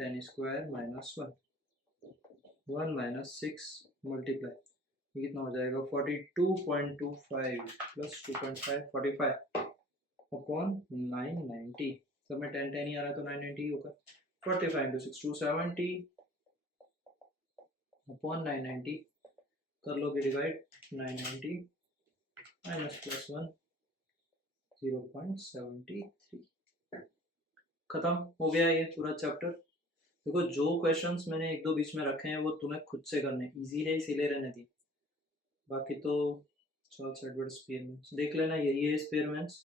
10 square minus 1 minus 6 multiply, ये कितना हो जाएगा 42.25 प्लस 2.5 45 अपॉन 990, सब में 10 ही आ रहा है तो 990 होगा. 45 इंटू 6 270 अपॉन 990, कर लोगे डिवाइड 990 माइनस प्लस 1 0.73. खत्म हो गया ये पूरा चैप्टर. देखो जो क्वेश्चंस मैंने एक दो बीच में रखे हैं वो तुम्हें खुद से करने, इजी है इसीलिए रहने दी, बाकी तो चार्ल्स एडवर्ड एक्सपेरिमेंट्स देख लेना, यही है एक्सपेरिमेंट्स,